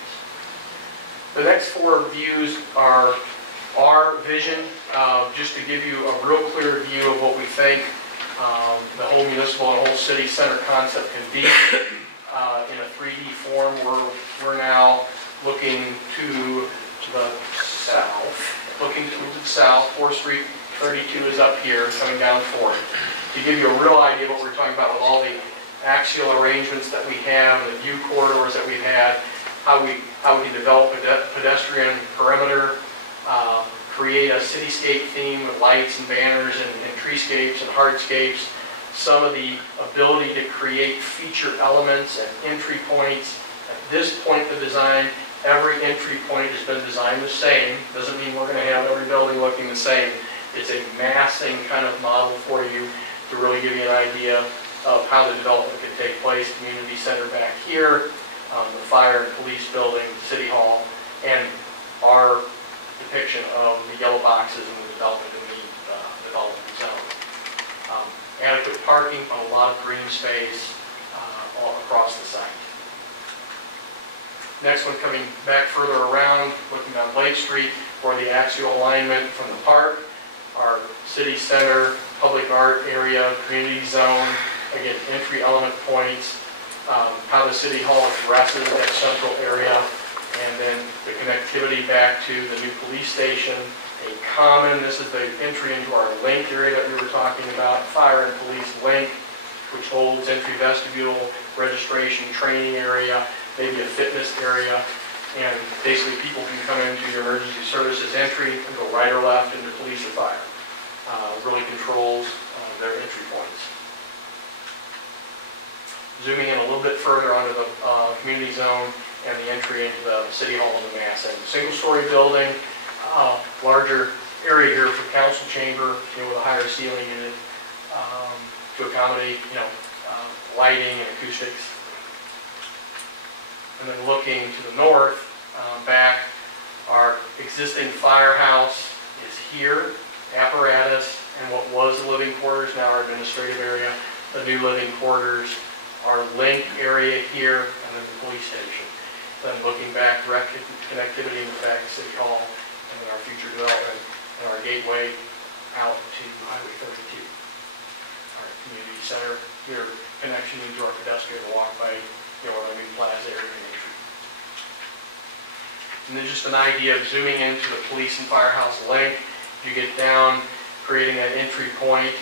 The next 4 views are our vision, just to give you a real clear view of what we think the whole municipal and whole city center concept can be in a 3D form. We're now looking to the south. Looking to the south, 4th Street 32 is up here, coming down 4th. To give you a real idea of what we're talking about with all the axial arrangements that we have, the view corridors that we've had, how we can develop a pedestrian perimeter, create a cityscape theme with lights and banners and treescapes and hardscapes, some of the ability to create feature elements and entry points. At this point of the design, every entry point has been designed the same. Doesn't mean we're going to have every building looking the same. It's a massing kind of model for you to really give you an idea of how the development could take place. Community center back here, the fire and police building, City Hall, and our depiction of the yellow boxes and the development in the development zone. Adequate parking on a lot of green space all across the site. Next one, coming back further around, looking down Lake Street for the axial alignment from the park, our city center, public art area, community zone, again, entry element points, how the City Hall addresses that central area, and then the connectivity back to the new police station, a common, this is the entry into our link area that we were talking about, fire and police link, which holds entry vestibule, registration, training area, maybe a fitness area, and basically people can come into your emergency services entry and go right or left into police or fire. Really controls their entry points. Zooming in a little bit further onto the community zone and the entry into the City Hall and the mass. And single-story building, larger area here for council chamber, with a higher ceiling in it to accommodate, lighting and acoustics. And then looking to the north, back, our existing firehouse is here, apparatus, and what was the living quarters, now our administrative area, the new living quarters, our link area here, and then the police station. Then looking back, direct connectivity in the back of City Hall, and then our future development, and our gateway out to Highway 32. Our community center, here, connection into our pedestrian walkway, our new plaza area and entry. And then just an idea of zooming into the police and firehouse link. You get down, creating that entry point.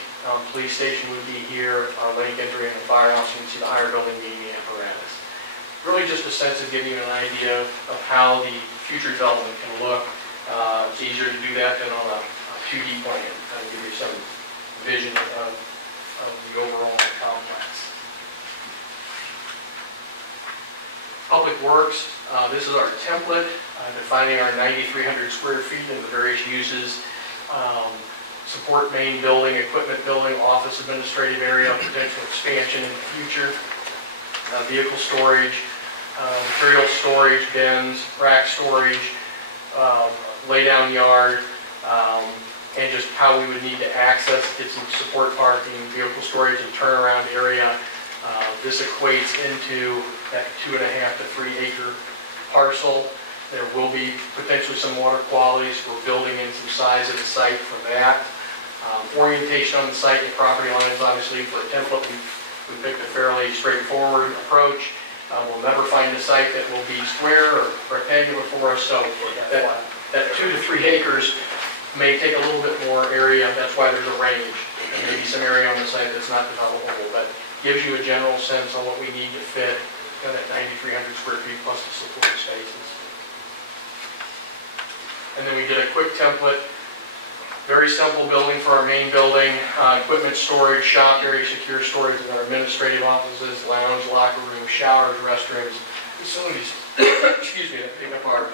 Police station would be here, our link entry in the firehouse. You can see the higher building being the apparatus. Really just a sense of giving you an idea of how the future development can look. It's easier to do that than on a 2D plan. Kind of give you some vision of the overall complex. Public Works, this is our template defining our 9,300 square feet and the various uses. Support main building, equipment building, office administrative area, potential expansion in the future, vehicle storage, material storage, bins, rack storage, lay-down yard, and just how we would need to access, get some support parking, vehicle storage and turnaround area. This equates into that 2.5 to 3 acre parcel. There will be potentially some water qualities. We're building in some size of the site for that. Orientation on the site and property lines, obviously for a template, we picked a fairly straightforward approach. We'll never find a site that will be square or rectangular for us, so that 2 to 3 acres may take a little bit more area. That's why there's a range. There may be some area on the site that's not developable, but gives you a general sense on what we need to fit that 9,300 square feet plus the support spaces. And then we did a quick template. Very simple building for our main building, equipment storage, shop area, secure storage, and our administrative offices, lounge, locker room, showers, restrooms, facilities, excuse me, that pick up our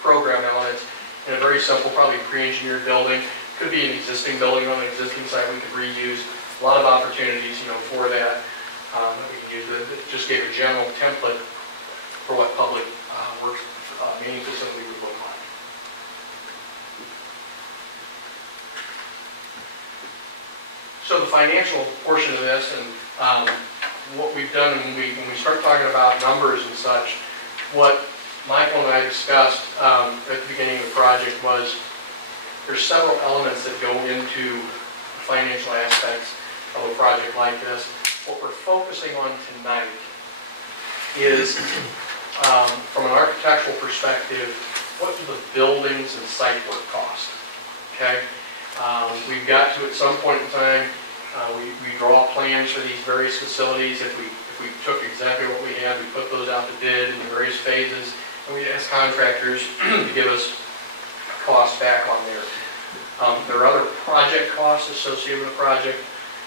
program elements in a very simple, probably pre-engineered building. Could be an existing building on an existing site we could reuse. A lot of opportunities, for that we can use. It just gave a general template for what public works main facility would look like. So the financial portion of this and what we've done when we start talking about numbers and such, what Michael and I discussed at the beginning of the project was there's several elements that go into the financial aspects of a project like this. What we're focusing on tonight is, from an architectural perspective, what do the buildings and site work cost? Okay, we've got to, at some point in time, we draw plans for these various facilities. If we took exactly what we had, we put those out to bid in the various various phases, and we ask contractors to give us costs back on there. There are other project costs associated with the project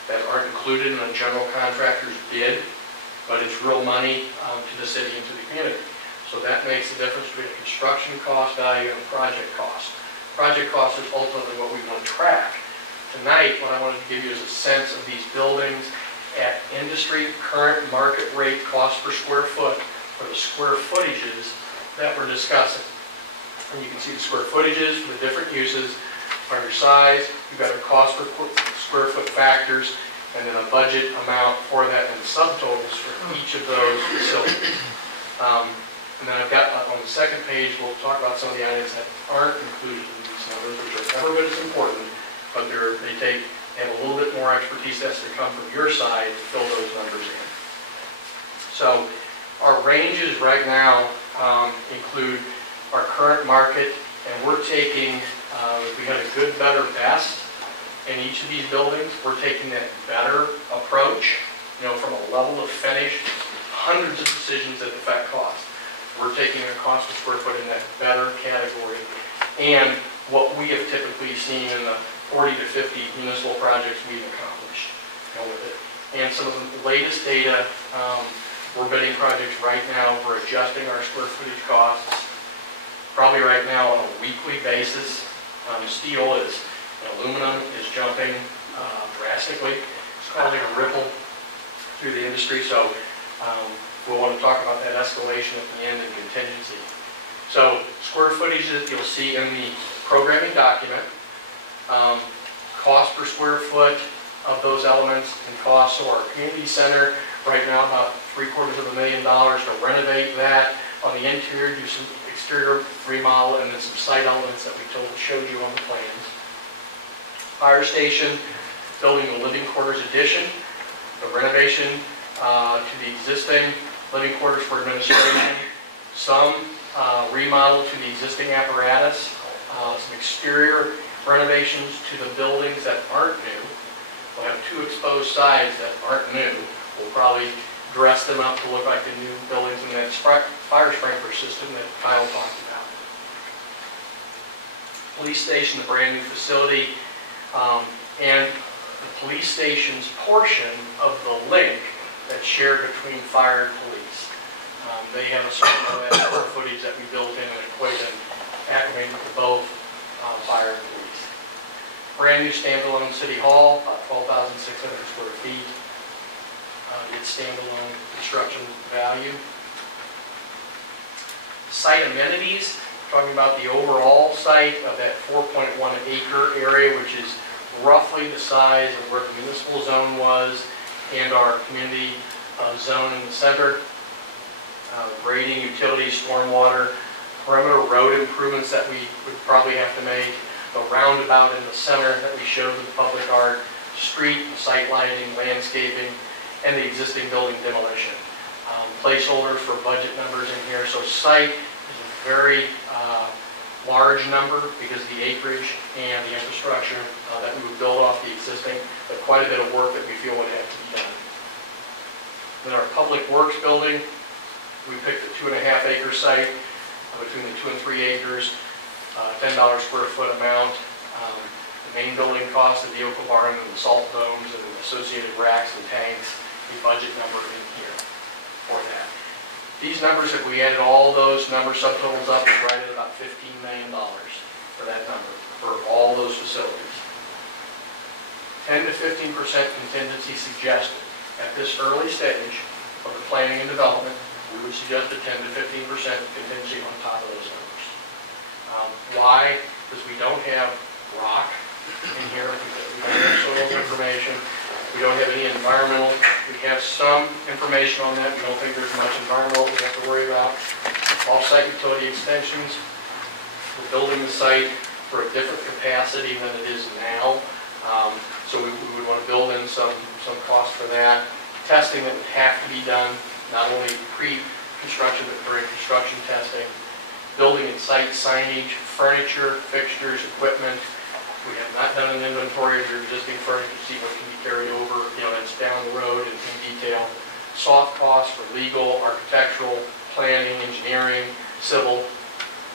that aren't included in a general contractor's bid, but it's real money to the city and to the community. So that makes the difference between a construction cost value and a project cost. Project cost is ultimately what we want to track. Tonight, what I wanted to give you is a sense of these buildings at industry current market rate cost per square foot for the square footages that we're discussing. And you can see the square footages for the different uses, under size, you've got our cost per square foot factors, and then a budget amount for that and subtotals for each of those facilities. And then I've got on the second page, we'll talk about some of the items that aren't included in these numbers, which are every bit as important, but they have a little bit more expertise that's to come from your side to fill those numbers in. So our ranges right now include our current market, and we're taking, if we had a good, better, best in each of these buildings, we're taking that better approach, from a level of finish, hundreds of decisions that affect cost. We're taking a cost per square foot in that better category, and what we have typically seen in the 40 to 50 municipal projects we've accomplished with it. And some of the latest data, we're bidding projects right now, we're adjusting our square footage costs, probably right now on a weekly basis. Steel is, aluminum is jumping drastically. It's causing a ripple through the industry, so we'll want to talk about that escalation at the end and contingency. So square footage that you'll see in the programming document, cost per square foot of those elements and costs. So our community center right now about $750,000 to renovate that. On the interior, do some exterior remodel and then some site elements that we showed you on the plans. Fire station, building the living quarters addition, the renovation to the existing living quarters for administration, some remodel to the existing apparatus, some exterior renovations to the buildings that aren't new. We'll have two exposed sides that aren't new. We'll probably dress them up to look like the new buildings in that fire sprinkler system that Kyle talked about. Police station, the brand new facility, and the police station's portion of the link that's shared between fire and police. They have a certain amount of square footage that we built in and equate and acclimate to both fire and police. Brand new standalone city hall, about 12,600 square feet. Its standalone construction value. Site amenities, talking about the overall site of that 4.1 acre area, which is roughly the size of where the municipal zone was and our community zone in the center. Grading, utilities, stormwater, perimeter road improvements that we would probably have to make, the roundabout in the center that we showed with the public art, street, site lighting, landscaping, and the existing building demolition. Placeholders for budget numbers in here. So site is a very large number because of the acreage and the infrastructure that we would build off the existing, but quite a bit of work that we feel would have to be done. Then our public works building, we picked a 2.5 acre site between the 2 and 3 acres, $10 square foot amount. The main building cost, the vehicle barn and the salt domes and associated racks and tanks, the budget number in here for that. These numbers, if we added all those number subtotals up, is right at about $15 million for that number, for all those facilities. 10 to 15% contingency suggested. At this early stage of the planning and development, we would suggest a 10 to 15% contingency on top of those numbers. Why? Because we don't have rock in here, we don't have soil information, we don't have any environmental. We have some information on that. We don't think there's much environmental we have to worry about. Off-site utility extensions. We're building the site for a different capacity than it is now. So we would want to build in some cost for that. Testing that would have to be done, not only pre-construction, but during construction testing. Building and site signage, furniture, fixtures, equipment. We have not done an inventory of your existing furniture to see what can be carried over, that's down the road in detail. Soft costs for legal, architectural, planning, engineering, civil,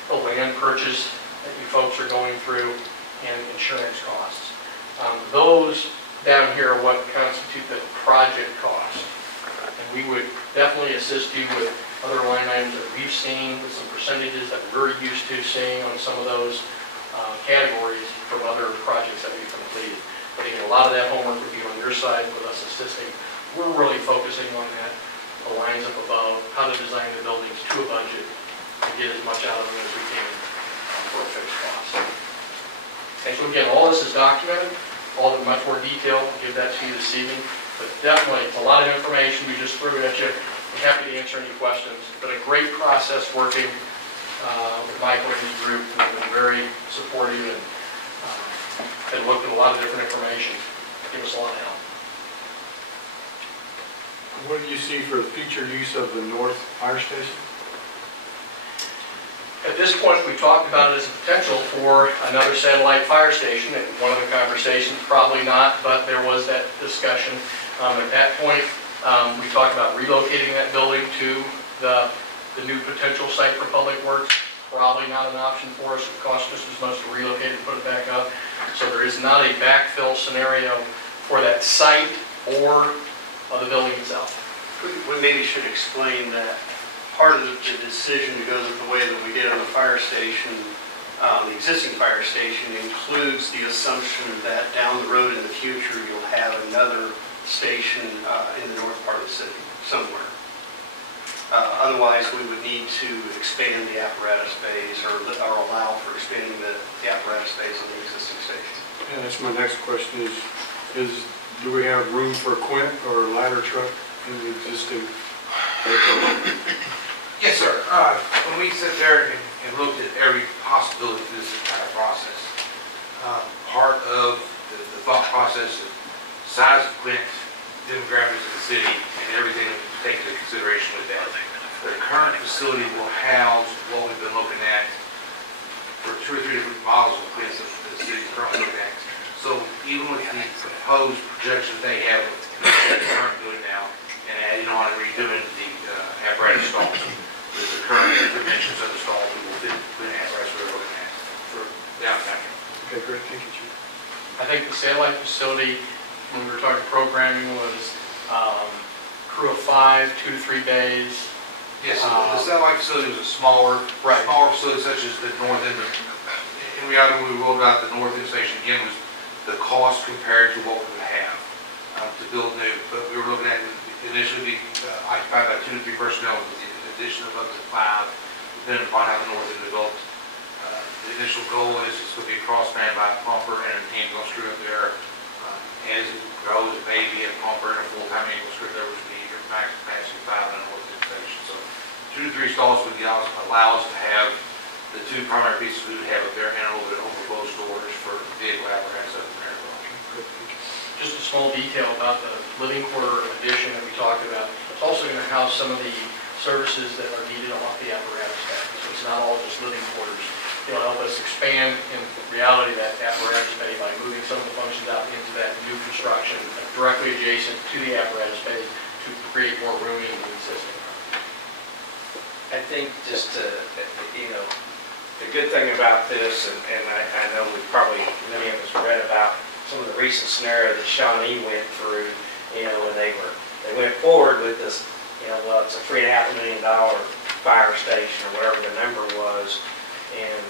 the land purchase that you folks are going through, and insurance costs. Those down here are what constitute the project cost. And we would definitely assist you with other line items that we've seen, with some percentages that we're used to seeing on some of those categories from other projects that we've completed. But again, a lot of that homework would be on your side with us assisting. We're really focusing on that, the lines up above, how to design the buildings to a budget and get as much out of them as we can for a fixed cost. And so again, all this is documented, all in much more detail. I'll give that to you this evening. But definitely, it's a lot of information we just threw at you. I'm happy to answer any questions. It's been a great process working with Michael and his group. They've been very supportive and looked at a lot of different information. Give us a lot of help. What do you see for the future use of the north fire station? At this point, we talked about it as a potential for another satellite fire station. In one of the conversations, probably not, but there was that discussion. At that point, we talked about relocating that building to the new potential site for public works. Probably not an option for us. It costs just as much to relocate and put it back up. So there is not a backfill scenario for that site or the building itself. We maybe should explain that part of the decision to go the way that we did on the fire station, the existing fire station, includes the assumption that down the road in the future you'll have another station in the north part of the city somewhere. Otherwise, we would need to expand the apparatus bays or allow for expanding the apparatus bays on the existing station. Yeah, that's my next question is do we have room for a quint or a ladder truck in the existing? Yes, sir. When we sat there and looked at every possibility through this entire process, part of the thought process of size of Clint, demographics of the city, and everything that we take into consideration with that, the current facility will house what we've been looking at for 2 or 3 different models of Clint that the city's currently looking at. So even with the proposed projections they have with the current building now, and adding on and redoing the apparatus stalls, the current dimensions of the stall we will fit the apparatus we're looking at for downtown. Okay, great. Thank you, Chief. I think the satellite facility, when we were talking programming, was crew of 5, 2 to 3 bays. Yes, the satellite facility was a smaller facility such as the north end. In reality, when we rolled out the north end station again, was the cost compared to what we would have to build new. But we were looking at initially occupied by 2 to 3 personnel with the addition of up to 5, depending upon how the north end developed. The initial goal is it's going to be a cross-span by a pumper and an angle screw up there. As it grows, it may be a pumper and a full-time angle screw there, which would be your max capacity 5 in the north end station. So 2 to 3 stalls would allow us to have the 2 primary pieces we would have up there and a little bit of overflow storage for vehicle apparatus up there as well. Just a small detail about the living quarter addition that we talked about. It's also going to house some of the services that are needed off the apparatus bay. So it's not all just living quarters. It'll help us expand in reality that apparatus bay by moving some of the functions out into that new construction directly adjacent to the apparatus bay to create more room in the existing. I think just to, the good thing about this, and I know we've probably, many of us read about some of the recent scenario that Shawnee went through, when they went forward with this, well, it's a $3.5 million fire station or whatever the number was, and,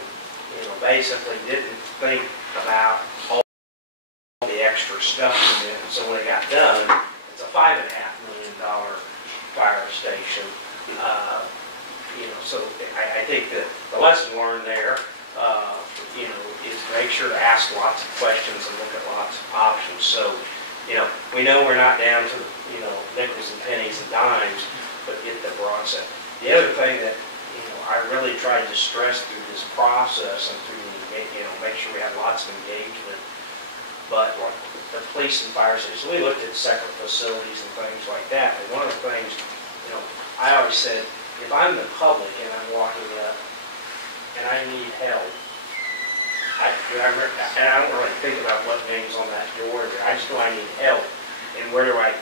basically didn't think about all the extra stuff in it. So when it got done, it's a $5.5 million fire station. So I think that the lesson learned there, is make sure to ask lots of questions and look at lots of options. So, we know we're not down to, nickels and pennies and dimes, but get the broad set. The other thing that, I really tried to stress through this process and through, make sure we have lots of engagement, but the police and fire stations, we looked at separate facilities and things like that, but one of the things, I always said, if I'm the public and I'm walking up and I need help, and I don't really think about what name's on that door. I just know I need help, and where do I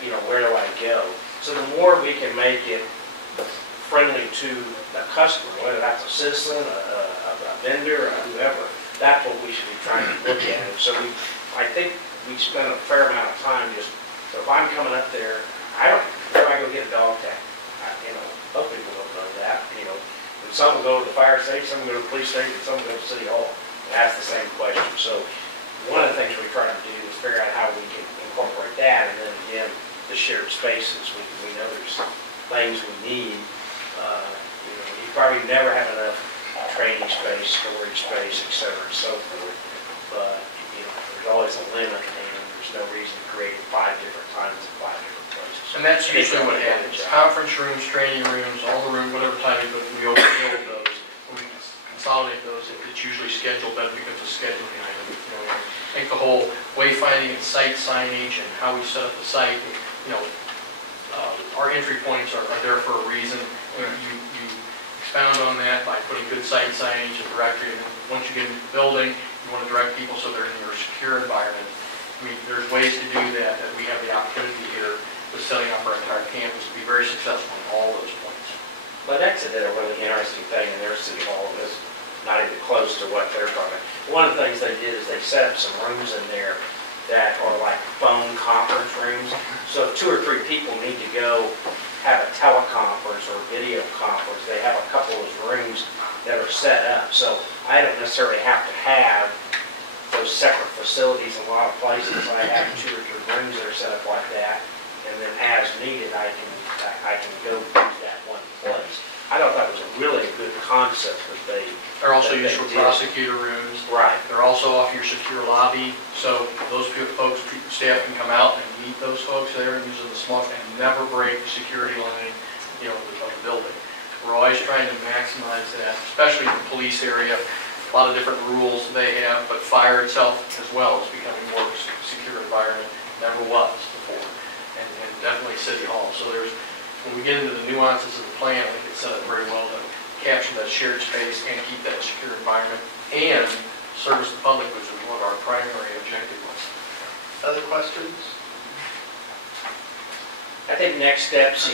go? So the more we can make it friendly to the customer, whether that's a citizen, a vendor, or whoever. That's what we should be trying to look at. And so I think we spend a fair amount of time just, so if I'm coming up there, where do I go get a dog tag? Most people don't know that, And some will go to the fire station, some will go to the police station, some will go to City Hall and ask the same question. So one of the things we try to do is figure out how we can incorporate that, and then again, the shared spaces. We know there's things we need. You probably never have enough training space, storage space, et cetera, and so forth. But, there's always a limit, and there's no reason to create 5 different times in 5 different places. And that's usually what happens. Conference rooms, training rooms, all the rooms, whatever time you put, we overbuild those. When we consolidate those, it's usually scheduled better because of scheduling items. I think the whole wayfinding and site signage and how we set up the site, our entry points are there for a reason. You expound on that by putting good site signage and directory. And once you get into the building, you want to direct people so they're in your secure environment. There's ways to do that we have the opportunity here with setting up our entire campus to be very successful in all those points. But Lenexa did a really interesting thing in their City Hall. It was not even close to what they're talking about. One of the things they did is they set up some rooms in there that are like phone conference rooms. So if 2 or 3 people need to go have a teleconference or video conference, they have a couple of those rooms that are set up. So I don't necessarily have to have those separate facilities in a lot of places. I have 2 or 3 rooms that are set up like that, and then as needed, I can go use that one place. I thought that was a really good concept that They're also used for did. prosecutor rooms. Right. They're also off your secure lobby, so those folks, staff can come out and meet those folks there using the small and never break the security line, of the building. We're always trying to maximize that, especially in the police area. A lot of different rules they have, but fire itself as well is becoming more secure environment. Never was before, and definitely City Hall. So when we get into the nuances of the plan, I think it's set up very well to capture that shared space and keep that secure environment and service the public, which is what our primary objective was. Other questions? I think next steps,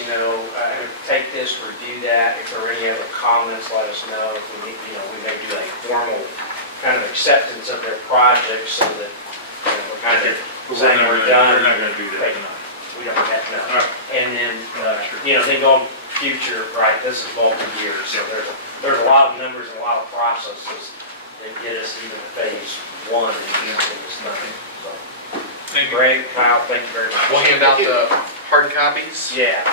take this, review that. If there are any other comments, let us know. If we need, we may do a formal kind of acceptance of their project so that we're kind of saying we're done. We're not going to do that tonight. We don't have to. All right. And then, then go future, right, this is multi-year, so there's a lot of numbers and a lot of processes that get us even to phase 1 in this thing. So, Thank you. Greg, Kyle, thank you very much. We'll hand out the hard copies. Yeah.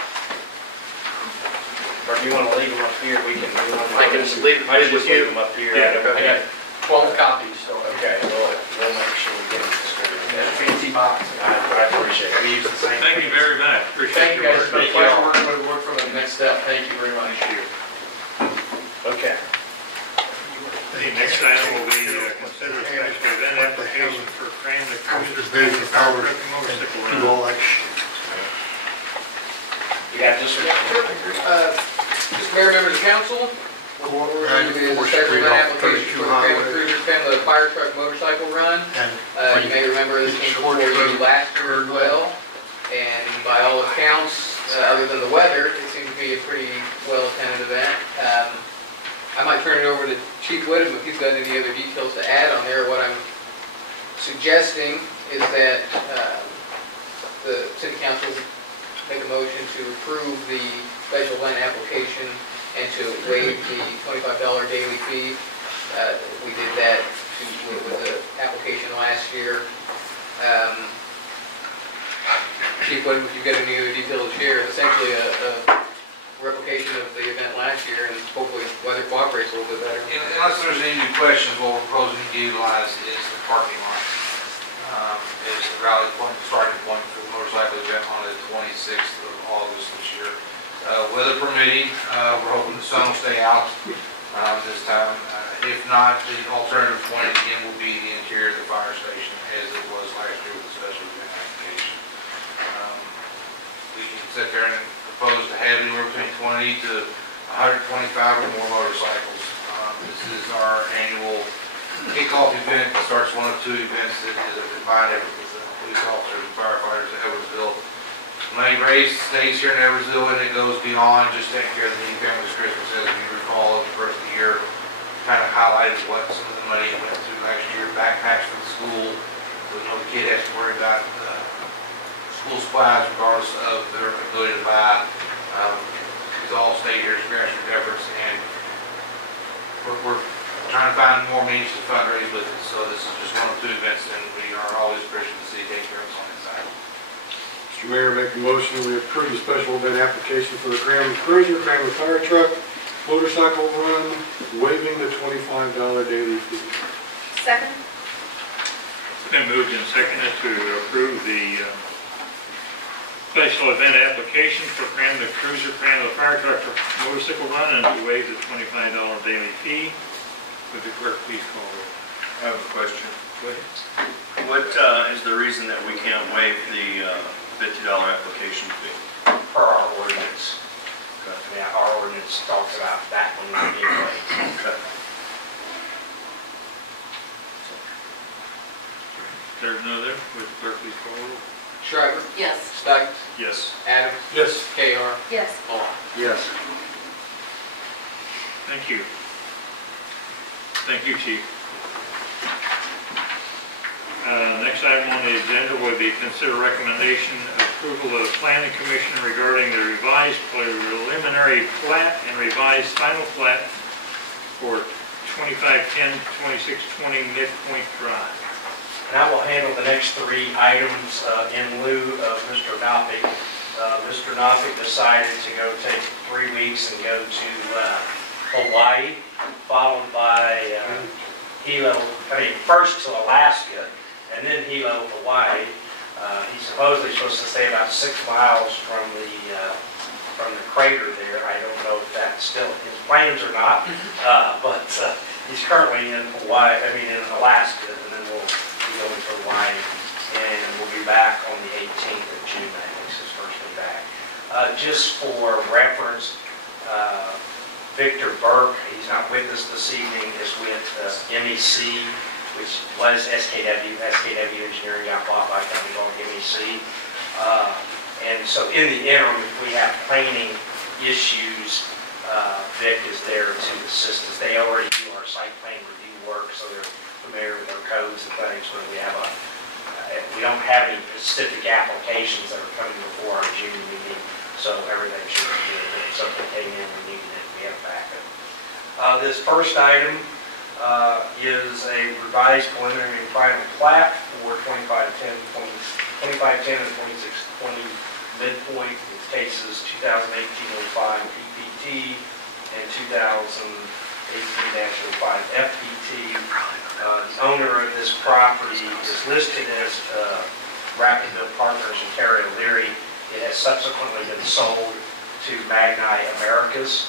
Or if you want to leave them up here, we can. I can just leave them up here. Yeah, I got 12 copies, so. Okay, we'll make sure we get them distributed. That fancy box. I appreciate it. We use the same. Thank you very much. Appreciate Thank you your guys. work. It's been a pleasure working with the next step. Thank you very much. Thank you. Okay. The next item will be consider special event application for family cruisers Division of power Power motorcycle do run. all that shit. You got this one? Mr. Mayor, members of council, what we're going to do is a 94th special Street event off application 32 for the family highway. cruiser, family fire truck motorcycle run. And You may remember this came before you last year as well, and by all accounts, other than the weather, it seemed to be a pretty well-attended event. I might turn it over to Chief Whittam if he's got any other details to add on there. What I'm suggesting is that the city council make a motion to approve the special event application and to waive the $25 daily fee. We did that with the application last year. Chief Whittam, if you've got any other detail to share, it's essentially a replication of the event last year, and hopefully weather cooperates a little bit better. Unless there's any new questions, what we're proposing to utilize is the parking lot. Is the rally point, starting point for the motorcycle event on the 26th of August this year. Weather permitting, we're hoping the sun will stay out this time. If not, the alternative point again will be the interior of the fire station as it was last year with the special event application. We can sit there and propose to have anywhere between 20 to 125 or more motorcycles. This is our annual kickoff event. It starts one of 2 events that is a combined effort with the police officers and firefighters at Edwardsville. Money raised stays here in Edwardsville, and it goes beyond just taking care of the needy families Christmas. As you recall, the first of the year, kind of highlighted what some of the money went to last year, backpacks for the school, so the kid has to worry about school supplies regardless of their ability to buy. It's all state here, grassroots efforts, and we're trying to find more means to fundraise with it. So this is just one of 2 events, and we are always appreciative to see take care of us on that side. Mr. Mayor, make a motion, we approve the special event application for the Cranmer Cruiser, Cranmer Fire Truck, motorcycle run, waiving the $25 daily fee. Second. It's been moved and seconded to approve the special event application for Cranmer Cruiser, Cranmer Fire Truck motorcycle run, and to waive the $25 daily fee. Would the clerk please call roll? I have a question. Go ahead. What is the reason that we can't waive the $50 application fee? Per our ordinance. I mean, our ordinance talks about that when we're being waived. Okay. There's no other. Would the clerk please call roll? Shriver? Yes. Stikes? Yes. Adams? Yes. KR? Yes. All. Yes. Thank you. Thank you, Chief. Next item on the agenda would be consider recommendation of approval of the Planning Commission regarding the revised preliminary plat and revised final plat for 2510-2620 Midpoint Drive. And I will handle the next 3 items in lieu of Mr. Noppick. Mr. Noppick decided to go take 3 weeks and go to Hawaii, followed by first to Alaska, and then Hilo, Hawaii. He's supposedly supposed to stay about 6 miles from the crater there. I don't know if that's still his plans or not, but he's currently in Hawaii, in Alaska, and then we'll be going to Hawaii, and we'll be back on the 18th of June, I think is his first day back. Just for reference, Victor Burke, he's not with us this evening, is with MEC, which was SKW. SKW Engineering got bought by a company called MEC. And so in the interim, if we have planning issues, Vic is there to assist us. They already do our site plan review work, so they're familiar with our codes and things. When we don't have any specific applications that are coming before our June meeting, so everything should be good. If something came in, we needed it, we have backup. This first item is a revised preliminary and final plat for 2510 and 2620 Midpoint. It cases 2018-05 PPT and 2018-05 FPT. The owner of this property is listed as Rapidville Partners and Terry O'Leary. It has subsequently been sold to Magnite Americas.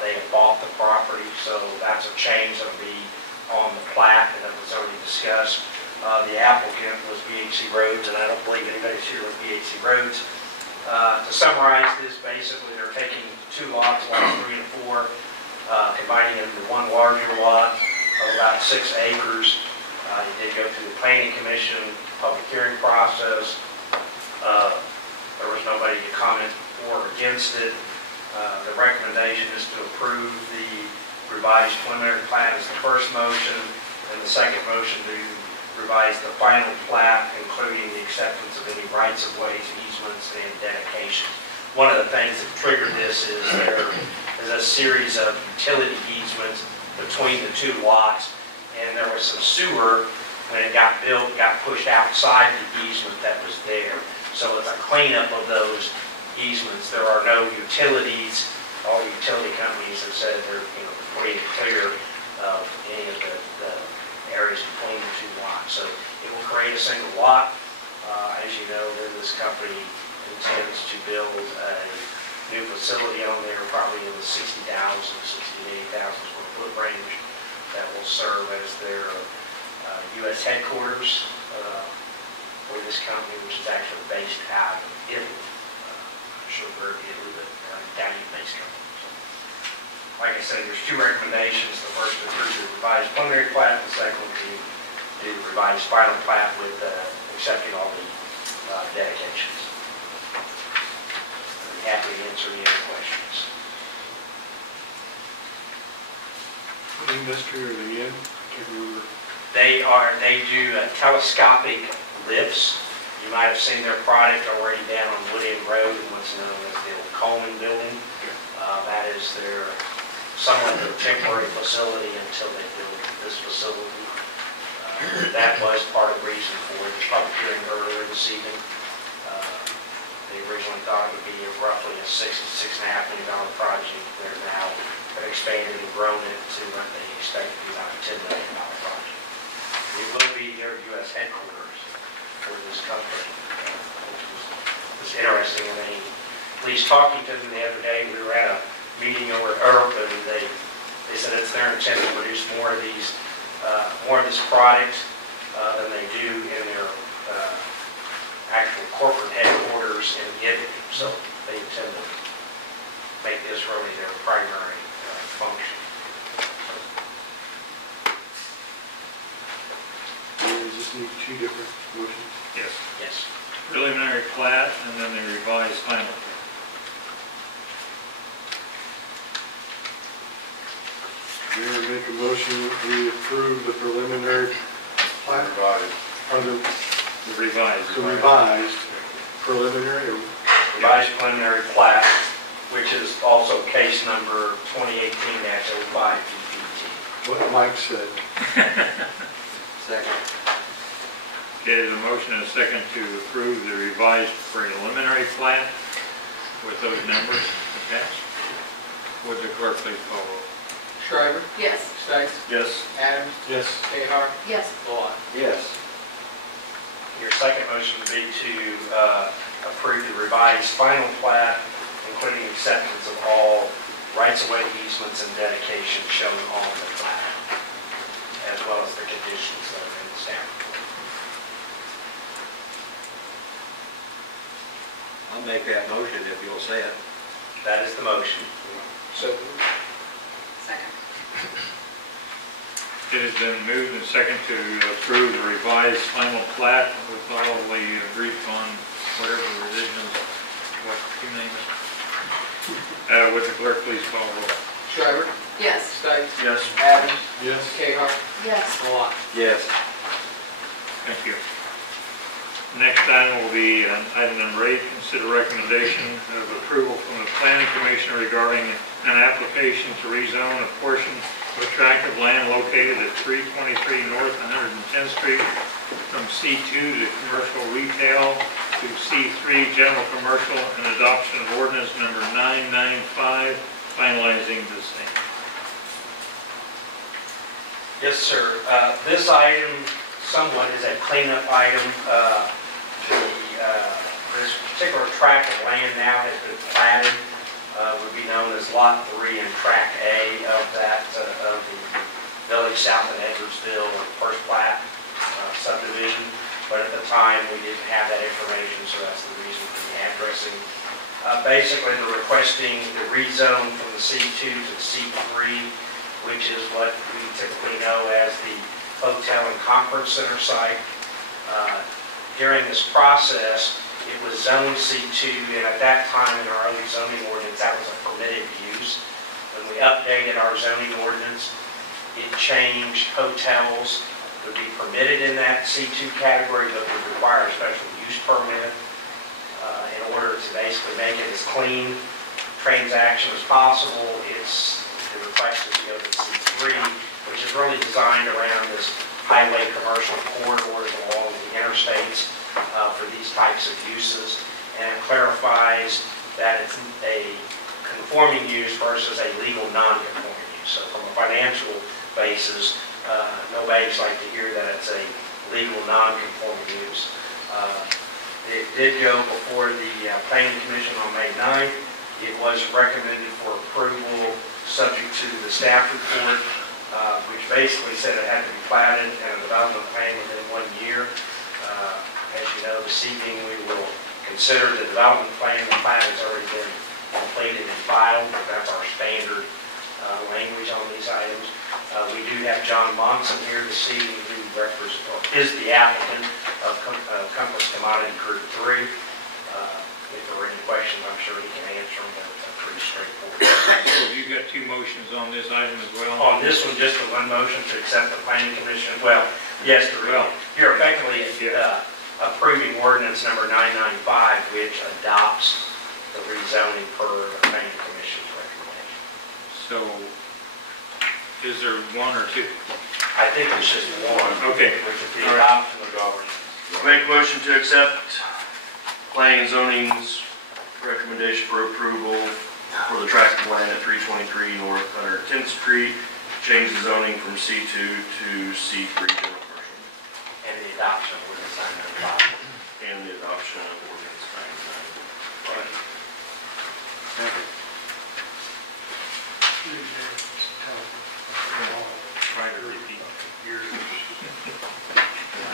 They have bought the property, so that's a change that will be on the plat that was already discussed. The applicant was BHC Roads, and I don't believe anybody's here with BHC Roads. To summarize this, basically they're taking 2 lots, lots 3 and 4, combining them into one larger lot of about 6 acres. It did go through the Planning Commission public hearing process. There was nobody to comment for or against it. The recommendation is to approve the revised preliminary plat as the first motion, and the second motion to revise the final plat, including the acceptance of any rights-of-ways, easements, and dedications. One of the things that triggered this is there is a series of utility easements between the 2 lots, and there was some sewer, when it got built, got pushed outside the easement that was there. So as a cleanup of those easements, there are no utilities. All the utility companies have said they're free and clear of any of the areas between the 2 lots. So it will create a single lot. As you know, this company intends to build a new facility on there, probably in the 60,000 to 80,000 square foot range, that will serve as their U.S. headquarters for this company, which is actually based out of Italy. I'm sure where Italy, but Italian-based company. So, like I said, there's 2 recommendations. The first to approve the revised preliminary plat, the second to do the revised final plat with accepting all the dedications. happy to answer any other questions. The industry or the inn? I can't remember. They do telescopic lifts. You might have seen their product already down on Wood End Road in what's known as the old Coleman Building. That is their somewhat their temporary facility until they build this facility. That was part of the reason for the public hearing earlier this evening. They originally thought it would be roughly a $6 to $6.5 million project. They're now expanded and grown it to what they expect to be about a $10 million project. It will be their U.S. headquarters for this company, which was interesting. I mean, at least talking to them the other day, we were at a meeting over at Urban, and they said it's their intent to produce more of this product than they do in their actual corporate headquarters in Gibby. So they intend to make this really their primary function. Does this need two different motions? Yes. Yes. Preliminary plat and then the revised final plat. Mayor, make a motion that we approve the preliminary plat. Or the revised preliminary. Revised preliminary plat, which is also case number 2018-05 PPT. What Mike said. Second. Okay, there's a motion and a second to approve the revised preliminary plat with those numbers attached. Would the clerk please call roll? Shriver? Yes. Stites? Yes. Adams? Yes. Cahar? Yes. Bullock? Yes. Your second motion would be to approve the revised final plat, including acceptance of all rights-of-way easements and dedications shown on the plat, as well as the conditions that are in the staff report. I'll make that motion if you'll say it. That is the motion. So Second. It has been moved and second to approve the revised final plat with all the agreed upon whatever revisions, what you name it. Would the clerk please call roll? Shriver? Yes. Stites? Yes. Adams? Yes. Cahar? Yes. Bullock? Yes. Thank you. Next item will be item number 8, consider recommendation of approval from the Planning Commission regarding an application to rezone a portion of a tract of land located at 323 North 110th Street from C2 to commercial retail to C3 general commercial and adoption of ordinance number 995, finalizing the same. Yes, sir. This item somewhat is a cleanup item. This particular tract of land now has been platted, would be known as Lot 3 and Tract A of the village south of Edwardsville first plat subdivision. But at the time, we didn't have that information, so that's the reason for the addressing. Basically, they're requesting the rezone from the C2 to the C3, which is what we typically know as the hotel and conference center site. During this process, it was zoned C2, and at that time in our early zoning ordinance, that was a permitted use. When we updated our zoning ordinance, it changed hotels would be permitted in that C2 category, but would require a special use permit in order to basically make it as clean transaction as possible. The request is to go to C3, which is really designed around this highway commercial corridors along the interstates for these types of uses, and it clarifies that it's a conforming use versus a legal non-conforming use. So from a financial basis, no banks like to hear that it's a legal non-conforming use. It did go before the Planning Commission on May 9th. It was recommended for approval subject to the staff report, which basically said it had to be platted and a development plan within 1 year. As you know, this evening we will consider the development plan. The plan has already been completed and filed. That's our standard language on these items. We do have John Monson here this evening, who is the applicant of Compass Commodity Group 3. if there were any questions, I'm sure he can answer them, but it's pretty straightforward. So you got two motions on this item as well? On this one, just the one motion to accept the planning commission, well, yes, you're effectively approving ordinance number 995, which adopts the rezoning per the planning commission's recommendation. So, is there one or two? I think it's just one. Okay. Which is the adoption of the ordinance. Make a motion to accept planning and zoning's recommendation for approval for the tract plan at 323 North 110th Street, change the zoning from C2 to C3 general commercial. And the adoption of ordinance 995. And the adoption of ordinance 995. Try to repeat.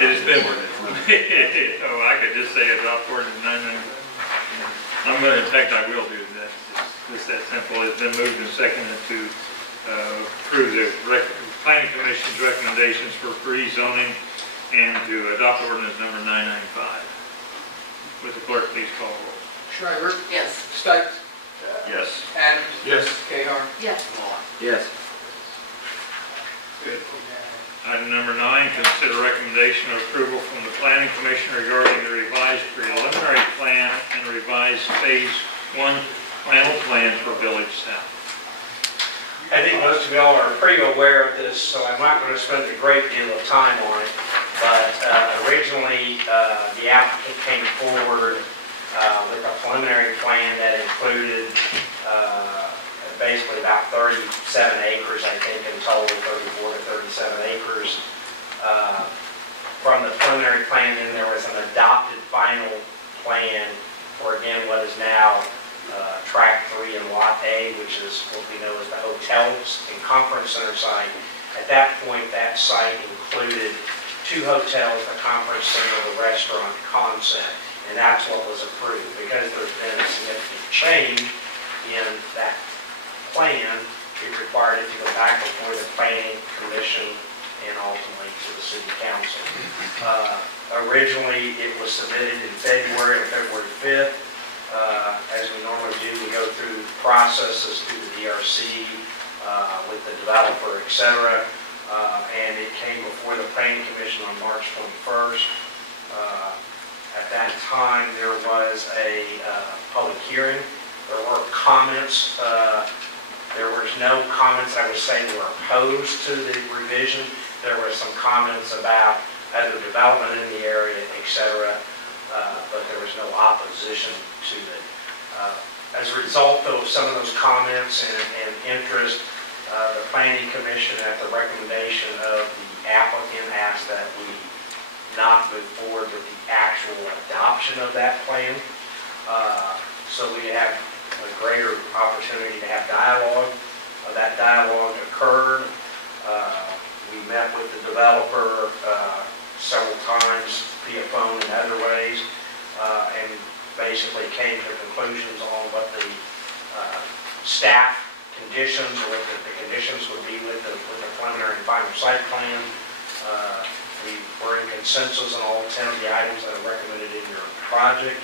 It has been, oh, I could just say adopt ordinance 995. I'm going to, in fact, I will do that. It's that simple. It's been moved and seconded to approve the planning commission's recommendations for rezoning and to adopt ordinance number 995. Would the clerk please call roll? Shriver? Yes. Stipes? Yes. Adams? Yes. Cahar? Yes. Yes. Good. Item number 9, consider recommendation of approval from the planning commission regarding the revised preliminary plan and revised phase 1 final plan for Village South. I think most of y'all are pretty aware of this, so I'm not going to spend a great deal of time on it. But originally, the applicant came forward with a preliminary plan that included basically about 37 acres, I think, in total, 34 to 37 acres. From the preliminary plan, then there was an adopted final plan for, again, what is now Tract 3 and Lot A, which is what we know as the hotels and conference center site. At that point, that site included 2 hotels, the conference center, the restaurant concept, and that's what was approved. Because there's been a significant change in that plan, it required it to go back before the planning commission and ultimately to the city council. Originally, it was submitted in February, February 5th. As we normally do, we go through processes through the DRC with the developer, etc. And it came before the planning commission on March 21st. At that time, there was a public hearing. There were comments. There was no comments, I would say, were opposed to the revision. There were some comments about other development in the area, etc., but there was no opposition to it. As a result of some of those comments and interest, the Planning Commission, at the recommendation of the applicant, asked that we not move forward with the actual adoption of that plan. So we have a greater opportunity to have dialogue. That dialogue occurred. We met with the developer several times via phone and other ways, and basically came to conclusions on what the staff conditions or what the conditions would be with the preliminary and final site plan. We were in consensus on all 10 of the items that are recommended in your project.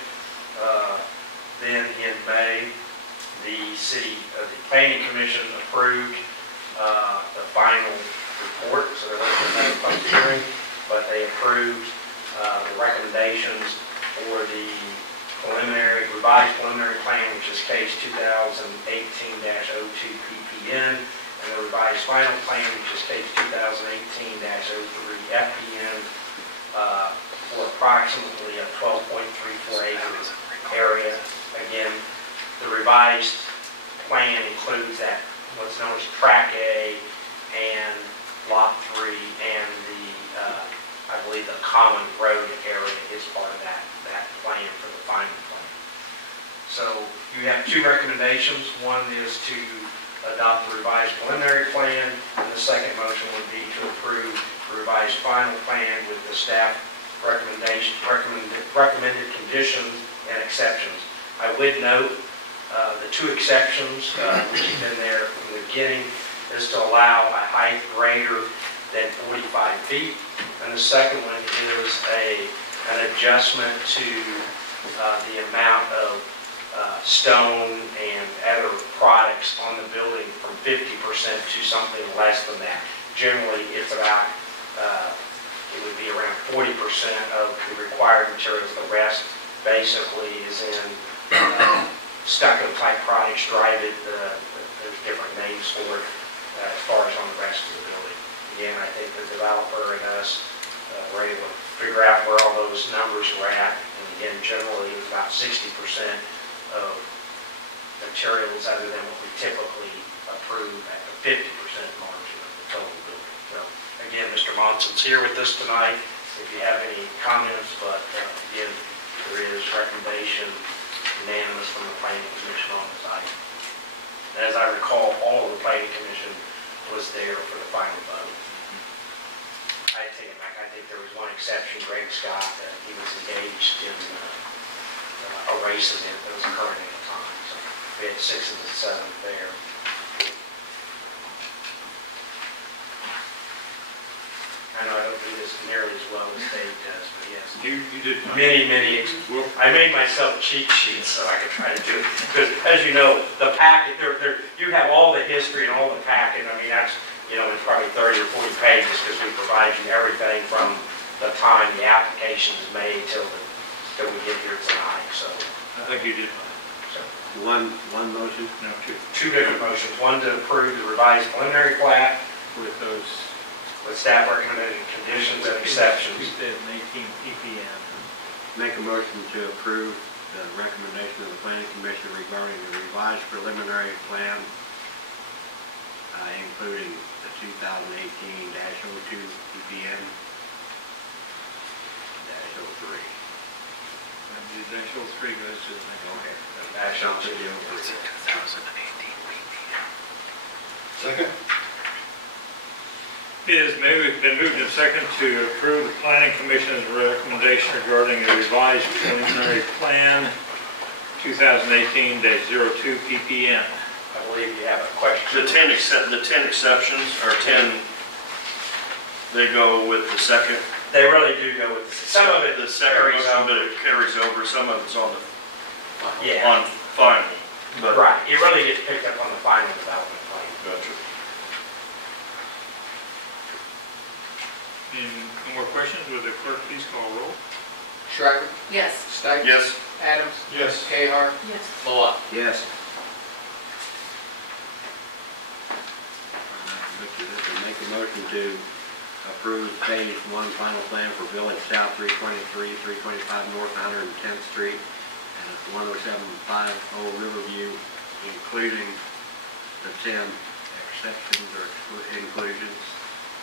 Then in May, the planning commission approved the final report, so there wasn't no public hearing, but they approved the recommendations for the revised preliminary plan, which is case 2018-02 PPN, and the revised final plan, which is case 2018-03 FPN, for approximately a 12.34 acre area. Again, the revised plan includes that what's known as Track A and Lot 3 and the, I believe, the common road area is part of that plan for the final plan. So you have 2 recommendations. One is to adopt the revised preliminary plan, and the second motion would be to approve the revised final plan with the staff recommended conditions and exceptions. I would note the 2 exceptions, which have been there from the beginning, is to allow a height greater than 45 feet. And the second one is an adjustment to the amount of stone and other products on the building from 50% to something less than that. Generally, it's about, it would be around 40% of the required materials. The rest basically is in stucco type products, drive-it, there's different names for it as far as on the rest of the building. Again, I think the developer and us were able to figure out where all those numbers were at. And again, generally, it was about 60% of materials other than what we typically approve at the 50% margin of the total building. So again, Mr. Monson's here with us tonight if you have any comments, but again, there is recommendation unanimous from the Planning Commission on this item. As I recall, all of the Planning Commission was there for the final vote. I take it back, I think there was one exception, Greg Scott, he was engaged in a race event that was occurring at the time. So we had 6 of the 7 there. I know I don't do this nearly as well as Dave does, but yes. You did. Many, I made myself cheat sheets so I could try to do it. Because as you know, the packet, you have all the history and all the packet. I mean, that's, you know, it's probably 30 or 40 pages because we provide you everything from the time the application is made till we get here tonight. So I think you did. So, One motion? No, two. 2 different motions. One to approve the revised preliminary plat With those with staff recommended conditions and exceptions. 2018 ppm. Make a motion to approve the recommendation of the Planning Commission regarding the revised preliminary plan, including the 2018-02 ppm -03. And the initial 3 goes to the next. Okay. Actually, Sounds good. Second? It has been moved and second to approve the Planning Commission's recommendation regarding the revised preliminary plan 2018-02 ppm. I believe you have a question. The 10 exceptions, or 10, they go with the second. They really do go with, some of it The second carries motion, but over. it carries over. Some of it's on the Yeah, on final. But right. It really gets picked up on the final development plan. Gotcha. Any more questions? Would the clerk please call roll? Shriver, Yes. Stipes. Yes. Adams, Yes. Cahar, Yes. Malat. Yes. Make a motion to approve phase 1 final plan for Village South 323, 325 North 110th Street, and 10750 Riverview, including the 10 exceptions or inclusions.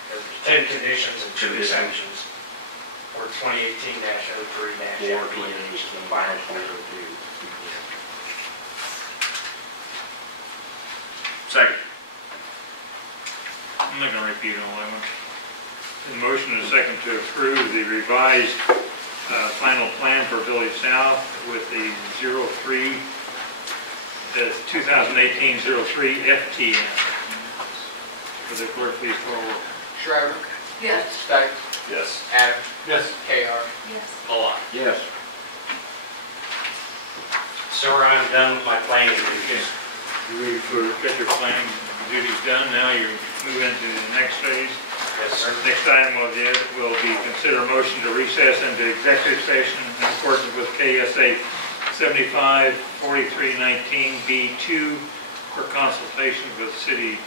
There's 10 conditions and 2 Conditions. exceptions for 2018-03-FP, which is the final plan. Second. I'm not going to repeat all that one. The motion is second to approve the revised final plan for Village South with the 03, the 2018-03 FTM. Would the clerk please call roll? Shriver, Yes. Stipes, Yes. Adams, Yes. Cahar, Yes. Malat. Yes. So I'm done with my planning duties. You've got your planning duties done. Now you move into the next phase. Yes, sir. Next item will be consider a motion to recess into executive session in accordance with KSA 754319B2 for consultation with the city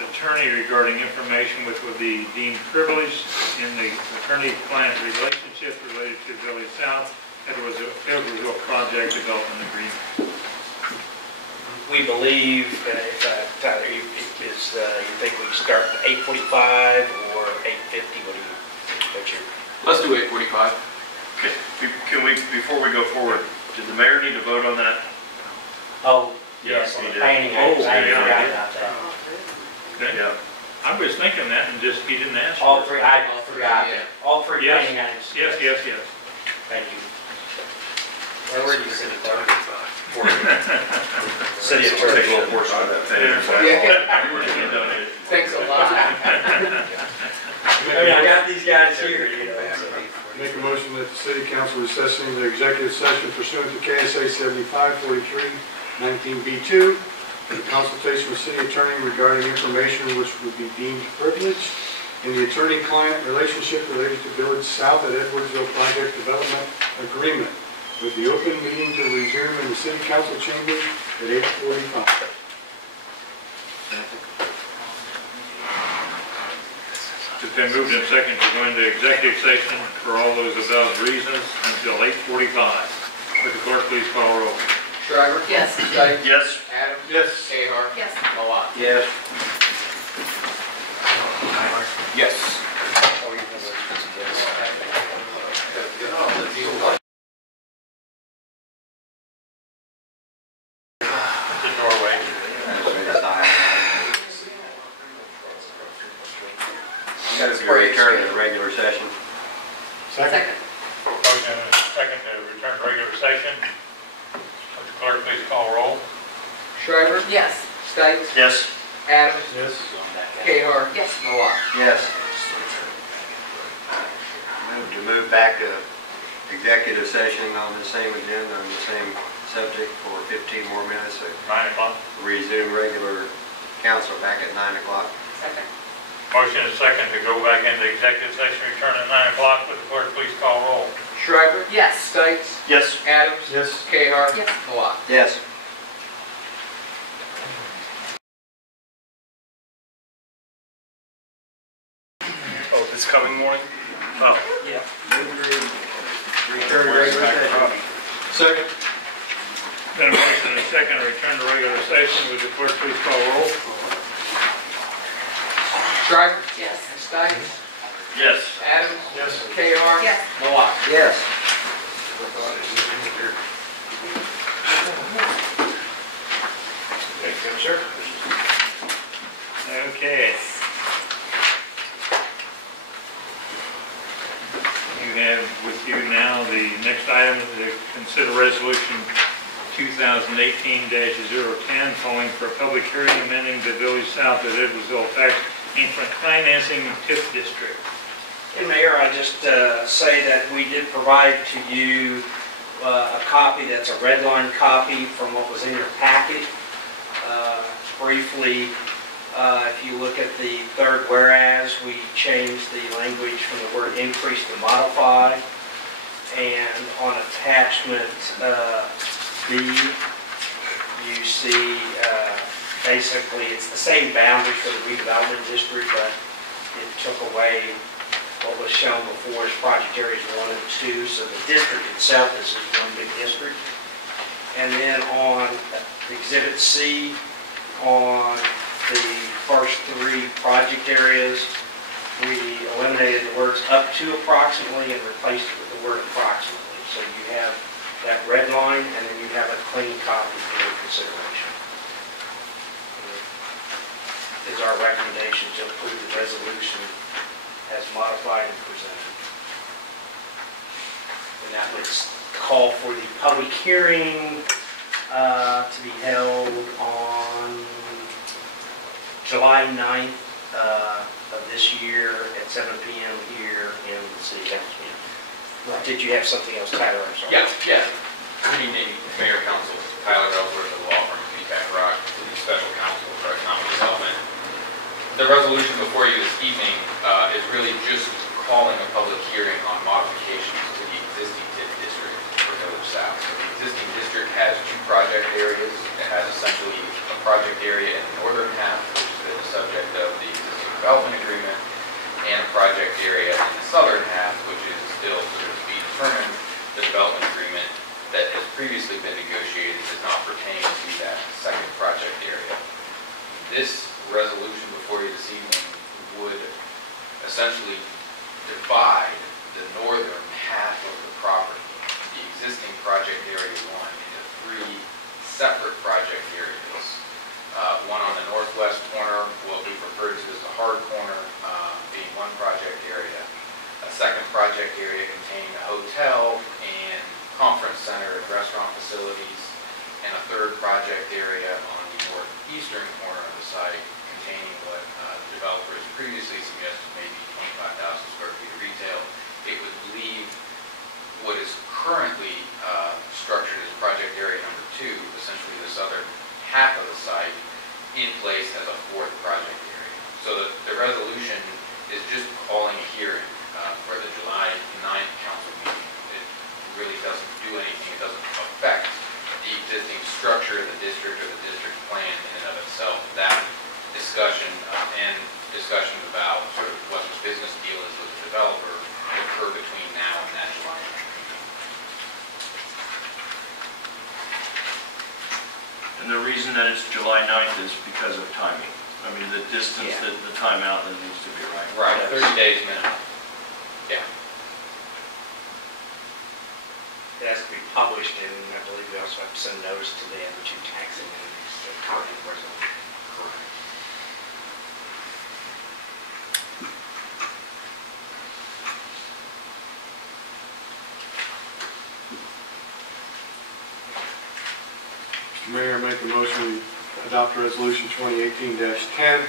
attorney regarding information which would be deemed privileged in the attorney-client relationship related to Village South Edwardsville project development agreement. We believe, Tyler, you think we start at 8:45 or 8:50? What do you, what's your? Let's do 8:45. Okay. Can we, before we go forward, did the mayor need to vote on that? Oh, yes, on he the did. painting. Oh, I forgot yeah. about that. Okay? Yeah. I was thinking that and just, he didn't ask. All for it. three, I forgot. All 3 Yes. painting items. Yes, yes, yes. Thank you. Where were you, city clerk? City Take a attorney. little portion of that payment. Thanks a lot. I mean, I got these guys here, you know. So. Make a motion that the city council recessing the executive session pursuant to KSA 7543-19B2, in consultation with city attorney regarding information which would be deemed privileged in the attorney-client relationship related to Village South at Edwardsville Project Development Agreement, with the open meeting to resume in the city council chamber at 8:45. It's been moved and seconded to go into executive session for all those above reasons until 8:45. Would the clerk please call roll? Shriver? Yes. Stites? Yes. Adams? Yes. Cahar? Yes. Malat? Yes. Yes. The doorway. Return to the regular session. Second. Motion and second to return to regular session. Would the clerk please call roll? Shriver? Yes. Stites? Yes. Adams? Yes. Cahar? Yes. Malat? Yes. Move back to executive session on the same agenda, on the same subject for 15 more minutes. 9 o'clock. Resume regular council back at 9 o'clock. Second. Motion is second to go back into executive session, return at 9 o'clock. Would the clerk please call roll? Shriver? Yes. Stites? Yes. Adams? Yes. Cahar? Yes. Malat? Yes. Oh, this coming morning? Oh. Yeah. Return to regular session. Second. Been a motion and second to return to regular session. Would the clerk please call roll? Shriver? Yes. Stites? Yes. Adams? Yes. Cahar? Yes. Malat? Yes. Thank you, sir. Okay. You have with you now the next item to consider resolution 2018-010, calling for a public hearing amending the Village South at Edwardsville tax increment financing TIF district. And Mayor, I just say that we did provide to you a copy that's a red line copy from what was in your packet. Briefly, if you look at the third whereas, we changed the language from the word increase to modify. And on attachment B, you see basically it's the same boundaries for the redevelopment district, but it took away what was shown before as project areas 1 and 2, so the district itself is one big district. And then on Exhibit C, on the first 3 project areas, we eliminated the words up to approximately and replaced it with the word approximately. So you have that red line, and then you have a clean copy for your consideration. It is our recommendation to approve the resolution as modified and presented. And that would call for the public hearing to be held on July 9th of this year at 7 p.m. here in the city council meeting. Did you have something else, Tyler? I'm sorry. Yeah. Good evening, Mayor, Council. Tyler Ellsworth of the law firm Feedback Rock, the Special Counsel for Economic Development. The resolution before you this evening is really just calling a public hearing on modifications to the existing TIF district for Village South. So the existing district has 2 project areas. It has essentially a project area in the northern half, which has been the subject of the existing development agreement, and a project area in the southern half, which is still to be determined. The development agreement that has previously been negotiated does not pertain to that second project area. This resolution before you this evening would essentially divide the northern half of the property, the existing project area 1, into 3 separate project areas. One on the northwest corner, what we refer to as the hard corner, being one project area. A second project area containing a hotel and conference center and restaurant facilities. And a third project area on the northeastern corner of the site containing what the developers previously suggested, maybe 25,000 square feet of retail. It would leave what is is just calling a hearing for the July 9th council meeting. It really doesn't do anything. It doesn't affect the existing structure of the district or the district plan in and of itself. That discussion and discussions about sort of what the business deal is with the developer will occur between now and that July 9th meeting. And the reason that it's July 9th is because of timing. I mean, the distance, Yeah. the timeout that needs to be right. Right, 30 days minimum. Yeah. It has to be published, and I believe we also have to send notice to the other two taxing entities to copy the resolution. Correct. Mr. Mayor, I make a motion we adopt resolution 2018-10,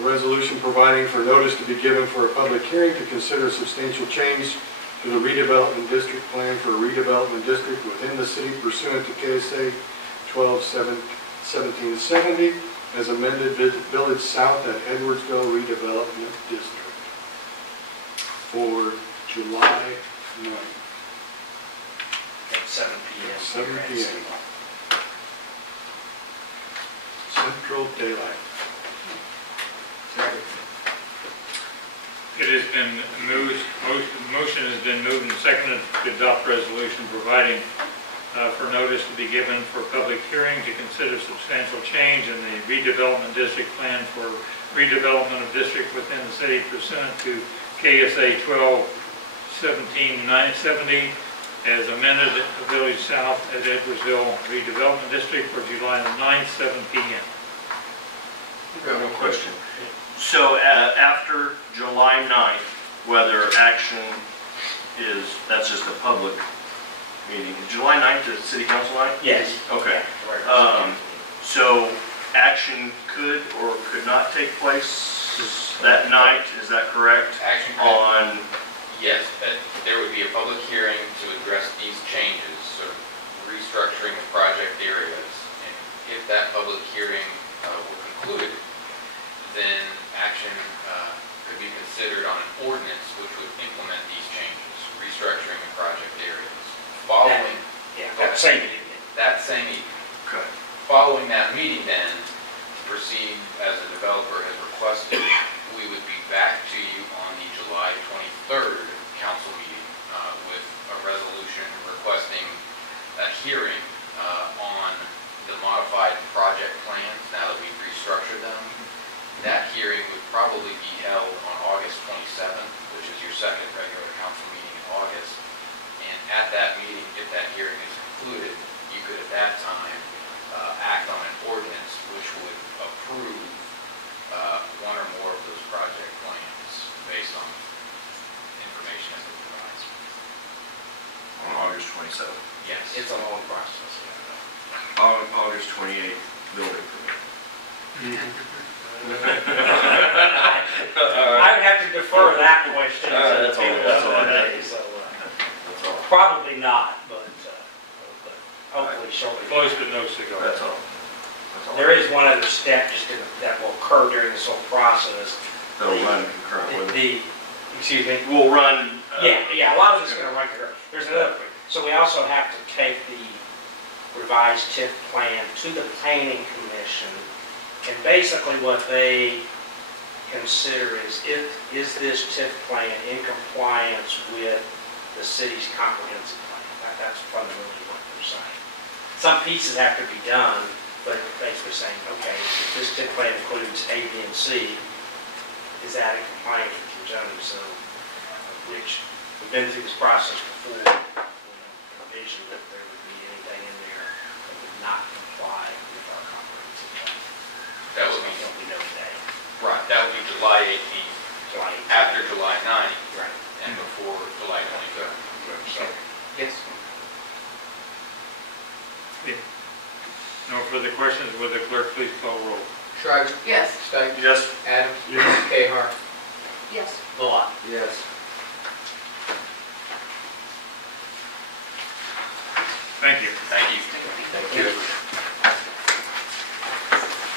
a resolution providing for notice to be given for a public hearing to consider substantial change to the redevelopment district plan for a redevelopment district within the city pursuant to KSA 12-1770 as amended Village South at Edwardsville redevelopment district for July 9th. At 7 p.m. 7 p.m. Central Daylight. It has been moved, motion has been moved and seconded to adopt resolution providing for notice to be given for public hearing to consider substantial change in the redevelopment district plan for redevelopment of district within the city pursuant to KSA 12-1770 as amended at the Village South at Edwardsville redevelopment district for July the 9th, 7 p.m. No question. So after July 9th, whether action is, that's just a public meeting. July 9th is city council night? Yes. Okay. Right. So action could or could not take place that night, is that correct? Action could. Yes, there would be a public hearing to address these changes, sort of restructuring the project areas. And if that public hearing were concluded, then action could be considered on an ordinance which would implement these changes, restructuring the project areas. Following That same evening. that same evening. Okay. Following that meeting then, to proceed as the developer has requested, we would be back to you on the July 23rd council meeting with a resolution requesting a hearing on the modified project plans now that we've restructured them. That hearing would probably be held on August 27th, which is your second regular council meeting in August. And at that meeting, if that hearing is concluded, you could at that time act on an ordinance which would approve one or more of those project plans based on information as it provides. On August 27th. Yes. It's a long process. August 28th, building permit. I would have to defer that question to That's all. today, so That's all. probably not, but hopefully shortly. Close but no cigar. That's all. That's all. There is one other step that will occur during this whole process. They'll run concurrent with it. Excuse me? We'll run. Yeah, a lot of it's going to run concurrent. There's another, so we also have to take the revised TIF plan to the planning commission, and basically what they consider is this TIF plan in compliance with the city's comprehensive plan? That's fundamentally what they're saying. Some pieces have to be done, but basically saying, okay, if this TIF plan includes A, B, and C, is that in compliance with your zoning? So, which we've been through this process before, we don't envision that there would be anything in there that would not comply with our comprehensive plan. That would be, What we know today. right, that would be July 18th, July. after July 9th, Right. and before July 23rd. So, yes. No further questions, will the clerk please call roll? Shriver? Yes. Stikes? Yes. Adams? Yes. Cahar? Yes. Bullock? Yes. Thank you. Thank you. Thank you.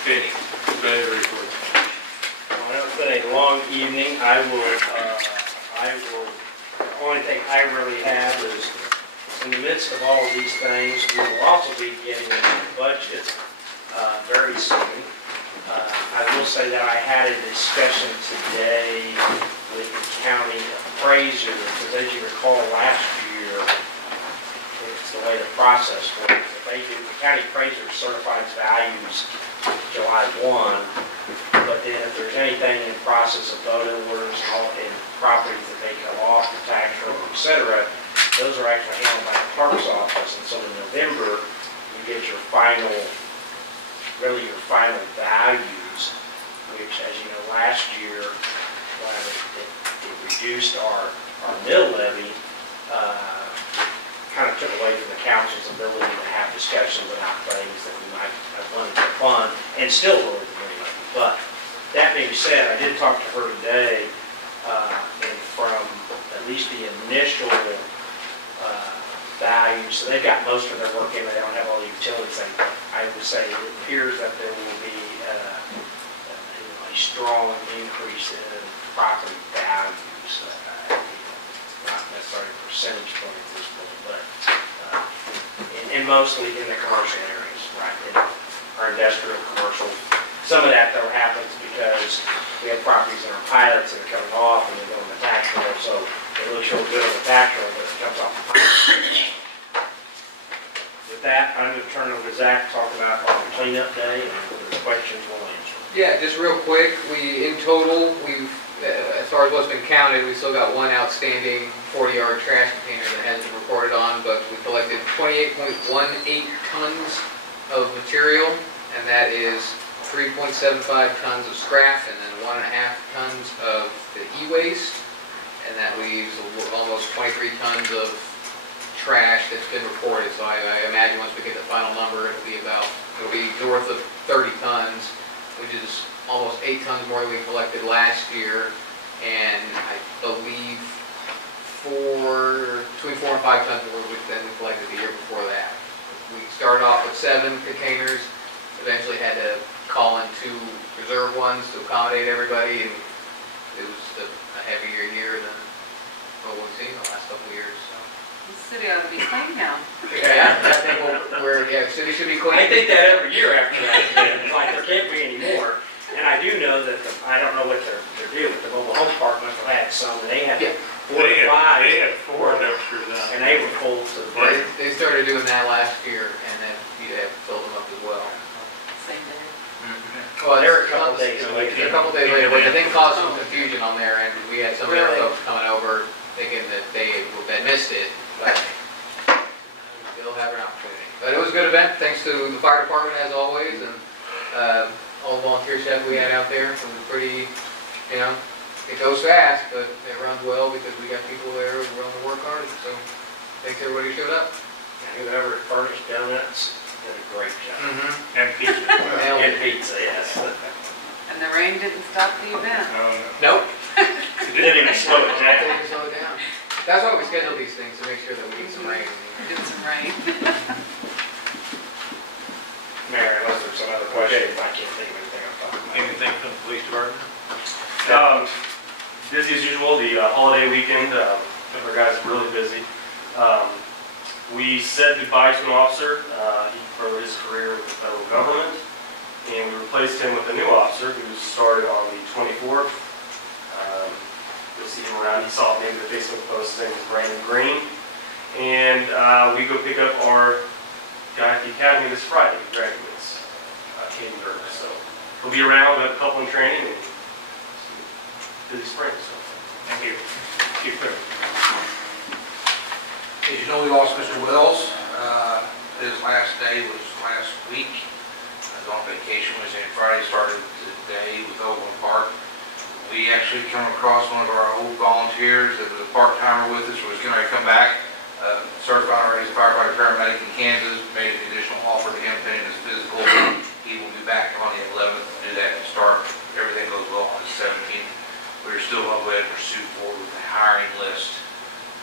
Okay, Better report. Well, been a long evening. The only thing I really have is, in the midst of all of these things, we will also be getting into the budget very soon. I will say that I had a discussion today with the county appraiser, because as you recall, last year, it's the way the process works. The county appraiser certifies values July 1, but then if there's anything in the process of vote orders and properties that they cut off, the tax roll, et cetera, those are actually handled by the clerk's office. And so in November, you get your final values, which, as you know, last year, when it reduced our mill levy, kind of took away from the council's ability to have discussions about things that we might have wanted to fund, and still lower the mill levy. But that being said, I did talk to her today, and from at least the initial values, so they've got most of their work in, they don't have all the utilities things. I would say it appears that there will be a strong increase in property values, not necessarily a percentage point at this point, but and mostly in the commercial areas, right? In our industrial, commercial. Some of that though happens because we have properties in our pilots that are coming off and they go in the tax roll, so it looks real good on the tax roll, but it comes off the pilot. With that, I'm going to turn it over to Zach to talk about our cleanup day and the questions we'll answer. Yeah, just real quick, in total, as far as what's been counted, we still got one outstanding 40-yard trash container that hasn't been reported on, but we collected 28.18 tons of material, and that is 3.75 tons of scrap and then 1.5 tons of the e-waste, and that leaves almost 23 tons of trash that's been reported. So I imagine once we get the final number, it'll be north of 30 tons, which is almost 8 tons more than we collected last year, and I believe between 4 and 5 tons more than we collected the year before that. We started off with 7 containers, eventually had to call in 2 reserve ones to accommodate everybody, and it was a heavier year than what we've seen in the last couple of years. So. The city ought to be clean now. Yeah, I think the city should be clean. I think that every year after that, it's like there can't be any more. And I do know that, I don't know what they're doing, but the mobile home park must have had some, and they had 4 or 5. They had 4 dumpsters out. And they were full to the brim. They started doing that last year, and then you have filled them up as well. Same day. Well, They're a couple days later. A couple days later, which I think caused some confusion on there, and we had some of our folks coming over thinking that they had missed it, but we still have an opportunity. But it was a good event, thanks to the fire department as always, and all the volunteer staff we had out there. It was pretty, it goes fast, but it runs well because we got people there who are willing to work hard, so thanks everybody who showed up. And whoever furnished donuts did a great job. And pizza. And pizza, yes. And the rain didn't stop the event. Nope. It didn't even slow it down. Didn't slow it down. That's why we schedule these things, to make sure that we get some rain. Get some rain. Mayor, unless there's some other questions, I can't think of anything off the top of my head. Anything from the police department? Busy as usual, the holiday weekend, our guys are really busy. We said goodbye to an officer. He furthered his career with the federal government, and we replaced him with a new officer who started on the 24th. You'll see him around. He saw maybe the Facebook post. His name is Brandon Green. And we go pick up our guy at the academy this Friday who graduates, Caden Burke. So he'll be around, a couple in training, and busy spring. So Thank you. Chief Clerk. As you know, we lost Mr. Wells. His last day was last week. I was on vacation Wednesday and Friday, started today with Overland Park. We actually came across one of our old volunteers that was a part-timer with us, was going to come back, certified already as a firefighter paramedic in Kansas, made an additional offer to him pending his physical. He will be back on the 11th to do that and start, everything goes well, on the 17th. We're still going to go ahead and pursue forward with the hiring list,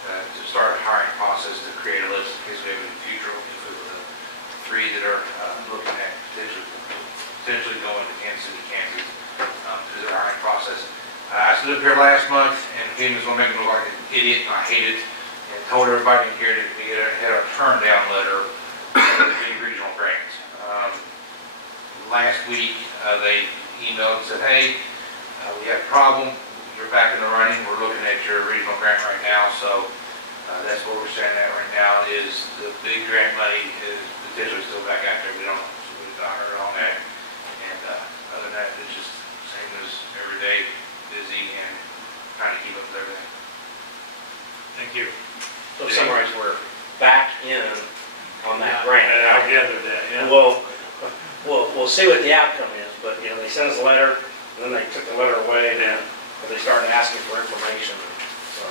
to start a hiring process to create a list in case we have any future openings with the 3 that are looking at potentially going to Kansas City, Kansas. through the hiring process. I stood up here last month and he was going to make me look like an idiot, and I hate it, and told everybody in here that we had a turn down letter for the regional grant. Last week, they emailed and said, hey, we have a problem, you're back in the running, we're looking at your regional grant right now, so that's where we're standing at right now, is the big grant money is potentially still back out there. We've not heard on that. And other than that, it's just same as every day, busy and trying to keep up with everything. Thank you. So to summarize, we're back in on that grant. I gathered that, yeah. We'll see what the outcome is, but, you know, they sent us a letter, and then they took the letter away, and then they started asking for information. So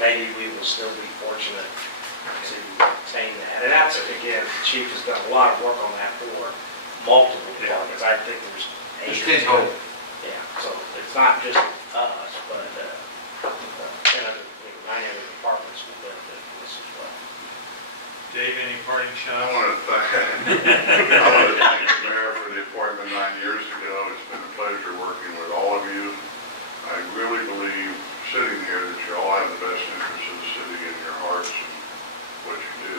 maybe we will still be fortunate to obtain that. And that's, again, the chief has done a lot of work on that for multiple departments. I think there's 8 or 10. Yeah, so it's not just us, but 10 other, 9 other departments will benefit from this as well. Dave, any parting I shots? want to thank the mayor for the appointment 9 years ago. It's been a pleasure working with all of you. I really believe, sitting here, that you all have the best interests of the city in your hearts and what you do.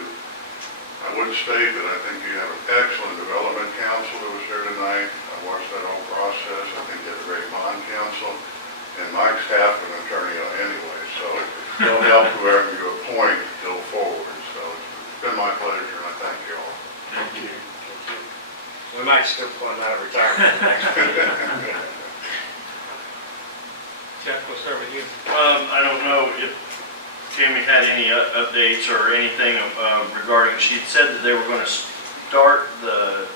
I would state that I think you have an excellent development council that was here tonight. I watched that whole process. I think you have a great bond council. And Mike's half an attorney anyway, so he'll help whoever you appoint go forward. So it's been my pleasure, and I thank you all. Thank you. We might still pull him out of retirement next week. Jeff, we'll start with you. I don't know if Tammy had any updates or anything regarding, she said that they were going to start the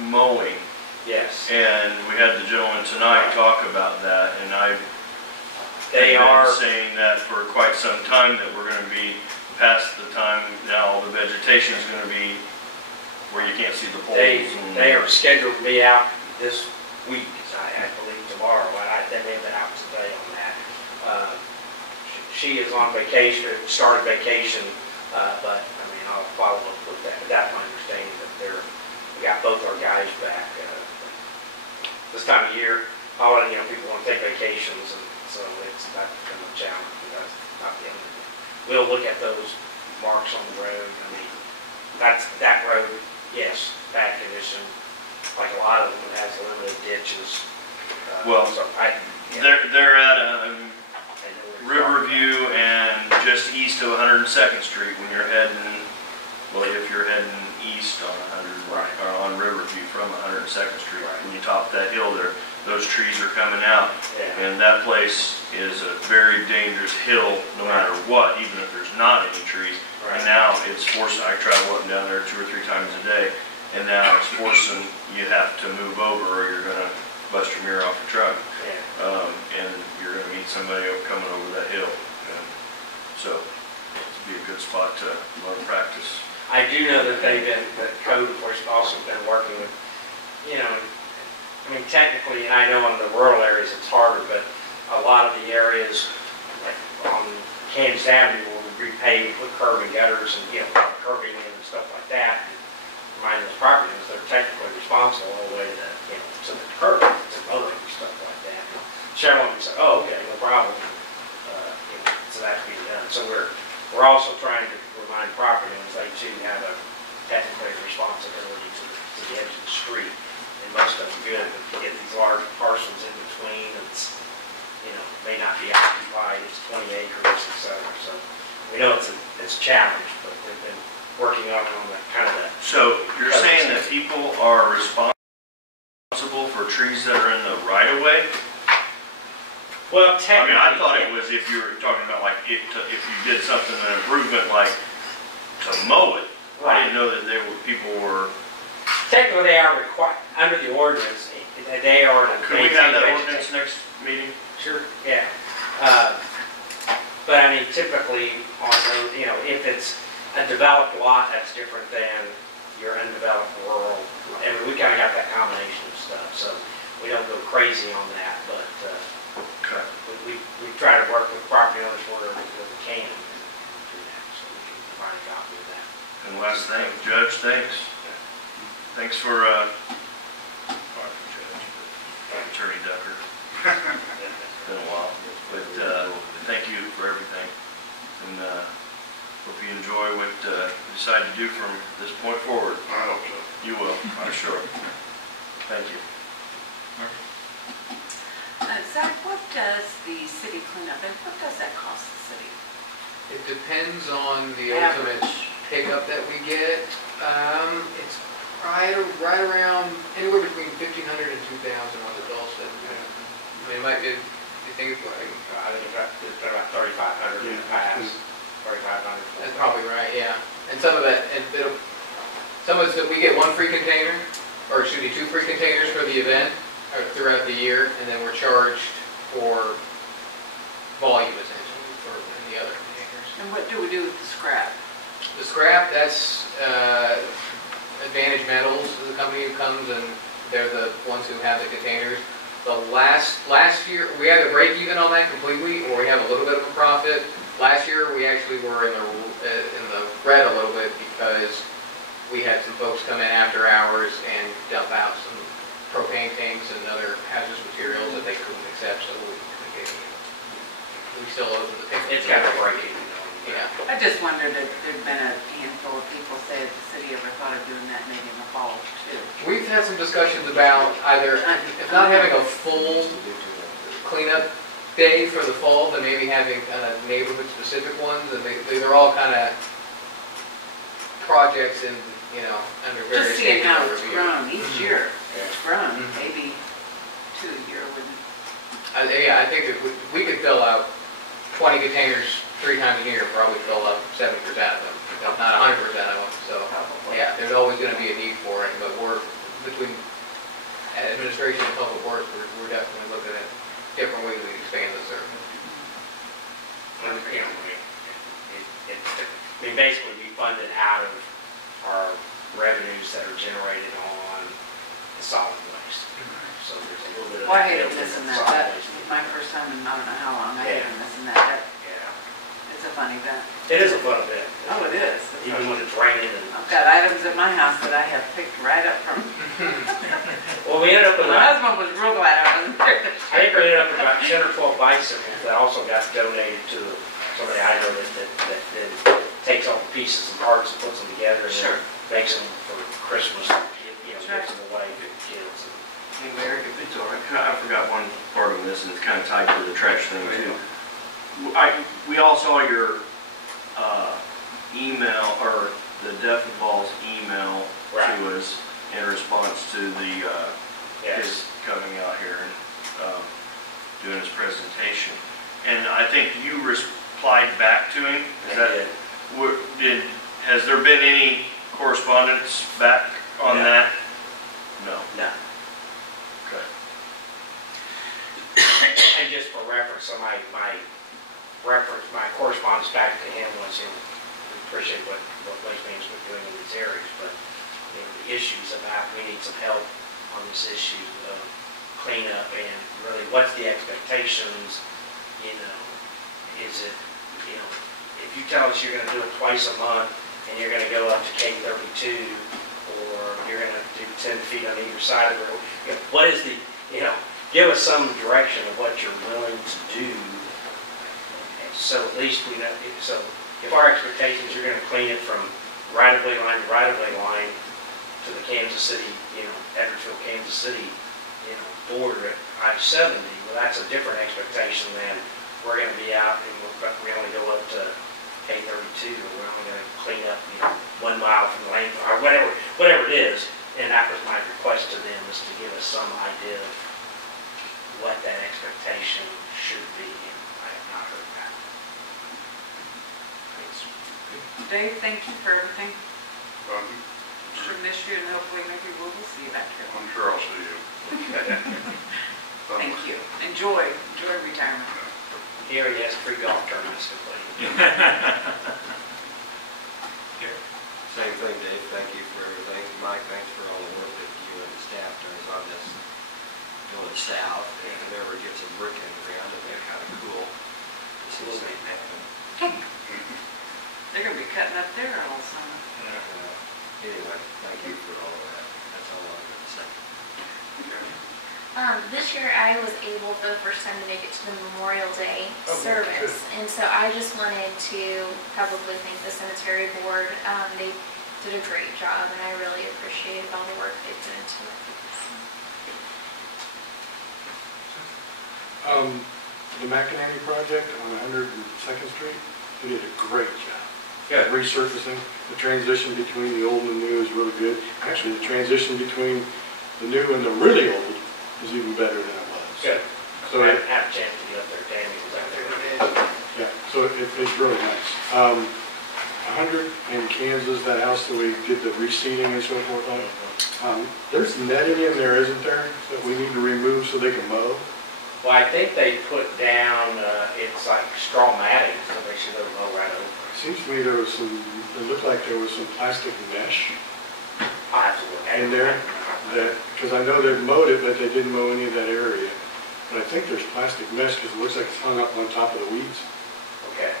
mowing. Yes. And we had the gentleman tonight talk about that, and They are saying that for quite some time that we're going to be past the time now all the vegetation is going to be where you can't see the poles. They are scheduled to be out this week, I believe tomorrow. They may have been out today on that. She is on vacation, started vacation, but I mean, I'll follow up with that. That's my understanding that we got both our guys back. This time of year, people want to take vacations, and so it's not become a challenge. That's not the end of it. We'll look at those marks on the road. I mean, that road, yes, bad condition. Like a lot of them, it has limited ditches. They're at Riverview and just east of 102nd Street when you're heading, if you're heading east on on Riverview from 102nd Street. When you top that hill there, those trees are coming out. Yeah. And that place is a very dangerous hill no matter what, even if there's not any trees. And now it's forcing, I travel up and down there 2 or 3 times a day, and now it's forcing you have to move over or you're going to bust your mirror off your truck. And you're going to meet somebody coming over that hill. And so it'd be a good spot to learn practice. I do know that that code enforcement also been working with, technically, and I know in the rural areas it's harder, but a lot of the areas, like on Kansas Avenue, where we repave, put curb and gutters and, curbing in and stuff like that, and remind those property owners they're technically responsible all the way to the curb, to mowing and stuff like that. Chevron would say, oh, okay, no problem. So that's being done. So we're also trying to remind property owners they too have a technically responsibility to the edge of the street. And most of them good, but you get these large parcels in between, it's, may not be occupied, it's 20 acres, etc. So we know it's a challenge, but they've been working on the kind of that. So you're saying that people are responsible for trees that are in the right of way? Well, technically, I thought it was if you were talking about if you did something, an improvement like to mow it. I didn't know that people were. Technically, they are required, under the ordinance, they are. Could we have that ordinance next meeting? Sure, yeah. But I mean, typically, on those, if it's a developed lot, that's different than your undeveloped rural. I mean, we kind of got that combination of stuff, so we don't go crazy on that, but we try to work with property owners where we can do that, so we can provide a copy of that. And last thing, Judge, thanks. Thanks for, Attorney Duff. decide to do from this point forward. I hope so. You will, I'm sure. Thank you. Zach, what does the city cleanup, and what does that cost the city? It depends on the Average. ultimate pickup that we get. It's right around, anywhere between 1,500 and 2,000 on the Dawson. I mean, it might be, you think it's like, I think it's been about 3,500 in the past, 3,500. that's probably right, yeah. And some of that, some of it's that we get one free container, or excuse me, 2 free containers for the event, or throughout the year, and then we're charged for volume essentially for the other containers. And what do we do with the scrap? The scrap, that's Advantage Metals is the company who comes, and they're the ones who have the containers. The last year, we either break even on that completely, or we have a little bit of a profit. Last year, we actually were in the red a little bit because we had some folks come in after hours and dump out some propane tanks and other hazardous materials that they couldn't accept, so we still owe them the payment. It's kind of breaking. Yeah. I just wondered if there'd been a handful of people say if the city ever thought of doing that maybe in the fall too. We've had some discussions about either, if not having a full cleanup day for the fall, then maybe having neighborhood-specific ones, and they're all kind of projects in, under various Just seeing stages how of it's review. grown each year. It's grown, Mhm. maybe 2 a year wouldn't. Yeah, I think that we could fill out 20 containers 3 times a year, probably fill up 70% of them, if not 100% of them. So, yeah, there's always going to be a need for it, but we're, between administration and public works, we're definitely looking at different ways we expand the service. Basically, we fund it out of our revenues that are generated on the solid waste. So there's a little bit of. Well, I that hated built into missing the that. solid That waste. was my first time in I don't know how long. I Yeah. hated missing that. Yeah. It's a fun event. It is a fun event. Oh, it is. Even when it's raining and. I've got items at my house that I have picked right up from. Well, we ended up with My about, husband was real glad I wasn't there. I think we ended up with about 10 or 12 bicycles that also got donated to somebody I know that takes all the pieces and parts and puts them together and Sure. then makes them for Christmas, gives them away to kids. Hey, Mayor, if it's all right, I forgot one part of this, and it's kind of tied to the trash thing too. We all saw your email, or the Deaf and Balls email to us in response to his coming out here and doing his presentation. And I think you replied back to him. Has there been any correspondence back on that? No. No. Okay. And just for reference, so my correspondence back to him was, we appreciate what Waste Management doing in these areas, but the issues about we need some help on this issue of cleanup and really what's the expectations, is it, if you tell us you're going to do it twice a month and you're going to go up to K32 or you're going to do 10 feet on either side of the road, what is the, give us some direction of what you're willing to do. So at least we know, so if our expectations are going to clean it from right-of-way line to right-of-way line to the Kansas City, Edwardsville, Kansas City, border at I-70, well, that's a different expectation than we're going to be out and we only go up to K32, or we're only going to clean up, 1 mile from the lane, or whatever it is. And that was my request to them, is to give us some idea of what that expectation should be, and I have not heard that. Dave, thank you for everything. Um, Sure miss you, and hopefully maybe we'll see you back here. I'm sure I'll see you. Thank you. Enjoy retirement. He already has 3 golf tournaments to play. Same thing, Dave. Thank you for everything. Mike, thanks for all the work that you and the staff does on this going south. If it ever gets a brick in the ground, it'd be kind of cool to see something happen. They're going to be cutting up there all summer. Anyway, thank you for all of that. That's all I'm going to say. This year I was able for the first time to make it to the Memorial Day Oh, service. And so I just wanted to publicly thank the cemetery board. They did a great job and I really appreciated all the work they put into it. The McInerney project on 102nd Street, they did a great job. Good. Resurfacing, the transition between the old and the new is really good. Actually, the transition between the new and the really old is even better than it was. Good. So, I didn't have a chance to get up there, Tammy was out there. yeah, so it's really nice. 100 in Kansas, that house that we did the reseeding and so forth on, there's netting in there, isn't there, that we need to remove so they can mow? Well, I think they put down, it's like straw matting, so they should go mow right over. Seems to me there was some, it looked like there was some plastic mesh I have to look at it. in there, that, because I know they mowed it, but they didn't mow any of that area. But I think there's plastic mesh, because it looks like it's hung up on top of the weeds. Okay.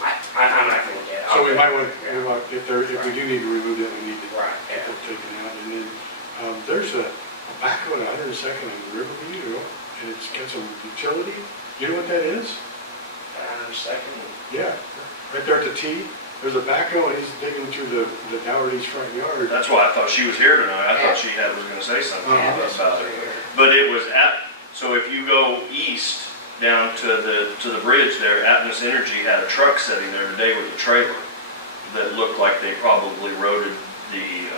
I'm not gonna look at it. So we might want, Yeah. if we do need to remove that, we need to Right, get yeah. that taken out. And then, there's a backhoe at 102nd in Riverview, and it's got some utility. You know what that is? 102nd. Yeah, right there at the T. There's a backhoe, and he's digging through the Dougherty's front yard. That's why I thought she was here tonight. I thought she was gonna say something about it. But it was so if you go east down to the bridge there, Atmos Energy had a truck sitting there today with a trailer that looked like they probably loaded the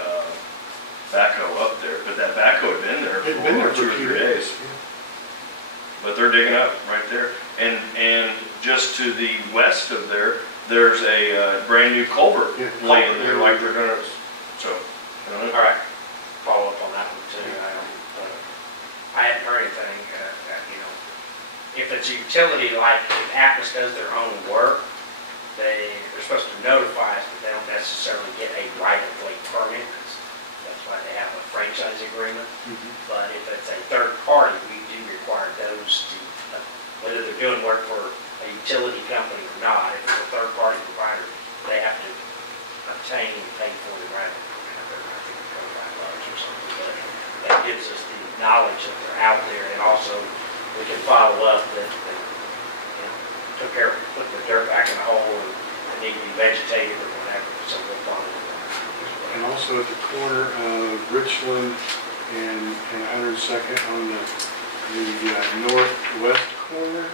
backhoe up there. But that backhoe had been there It'd been there for 2 or 3 days. But they're digging up right there. And just to the west of there, there's a brand new culvert laying there like they're gonna, so. All right, follow up on that one too. I hadn't heard anything, if it's a utility, like if Atmos does their own work, they're supposed to notify us, but they don't necessarily get a right-of-way permit. That's why they have a franchise agreement. But if it's a third party, we do require those to, whether they're doing work for a utility company or not, if it's a third-party provider, they have to obtain and pay for the right-of-way. I think it's $25 or something, but that gives us the knowledge that they're out there, and also we can follow up that took care of putting the dirt back in the hole and it need to be vegetated or whatever, so we'll follow up. And also at the corner of Richland and 102nd on the northwest corner,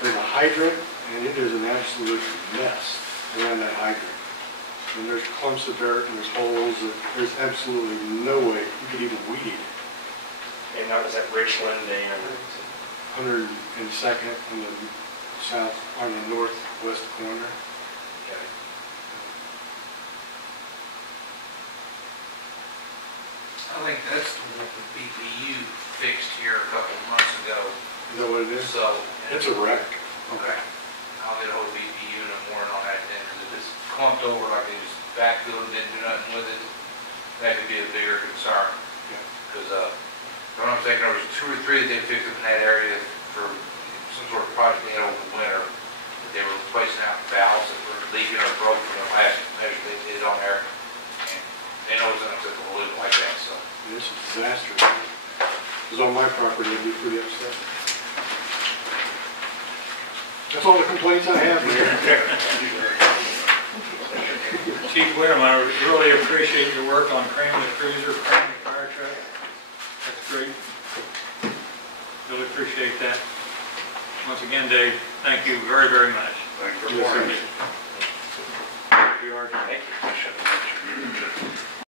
there's a hydrant, and it is an absolute mess around that hydrant. And there's clumps of dirt and there's holes that there's absolutely no way you could even weed it. And that was at Richland and 102nd on the south, on the northwest corner. okay. I think that's the one the BPU fixed here a couple of months ago. Is that what it is? So. It's a wreck. Okay. I'll get a hold of BPU in the morning on that then, because if it's clumped over like they just backfilled and didn't do nothing with it, that could be a bigger concern. Because, if I'm taking over 2 or 3 that they fixed up in that area for some sort of project they had over the winter. They were replacing out valves that were leaking or broke from the last measure they did on there. And they know it's unacceptable like that, so. It's a disaster. If it was on my property, I'd be pretty upset. That's all the complaints I have, Mayor. Chief Whittam, I really appreciate your work on Crane the Cruiser, Crane the fire truck. That's great. Really appreciate that. Once again, Dave, thank you very, very much. Thanks for Yes, watching. sir. We are. Thank you. I should have mentioned you.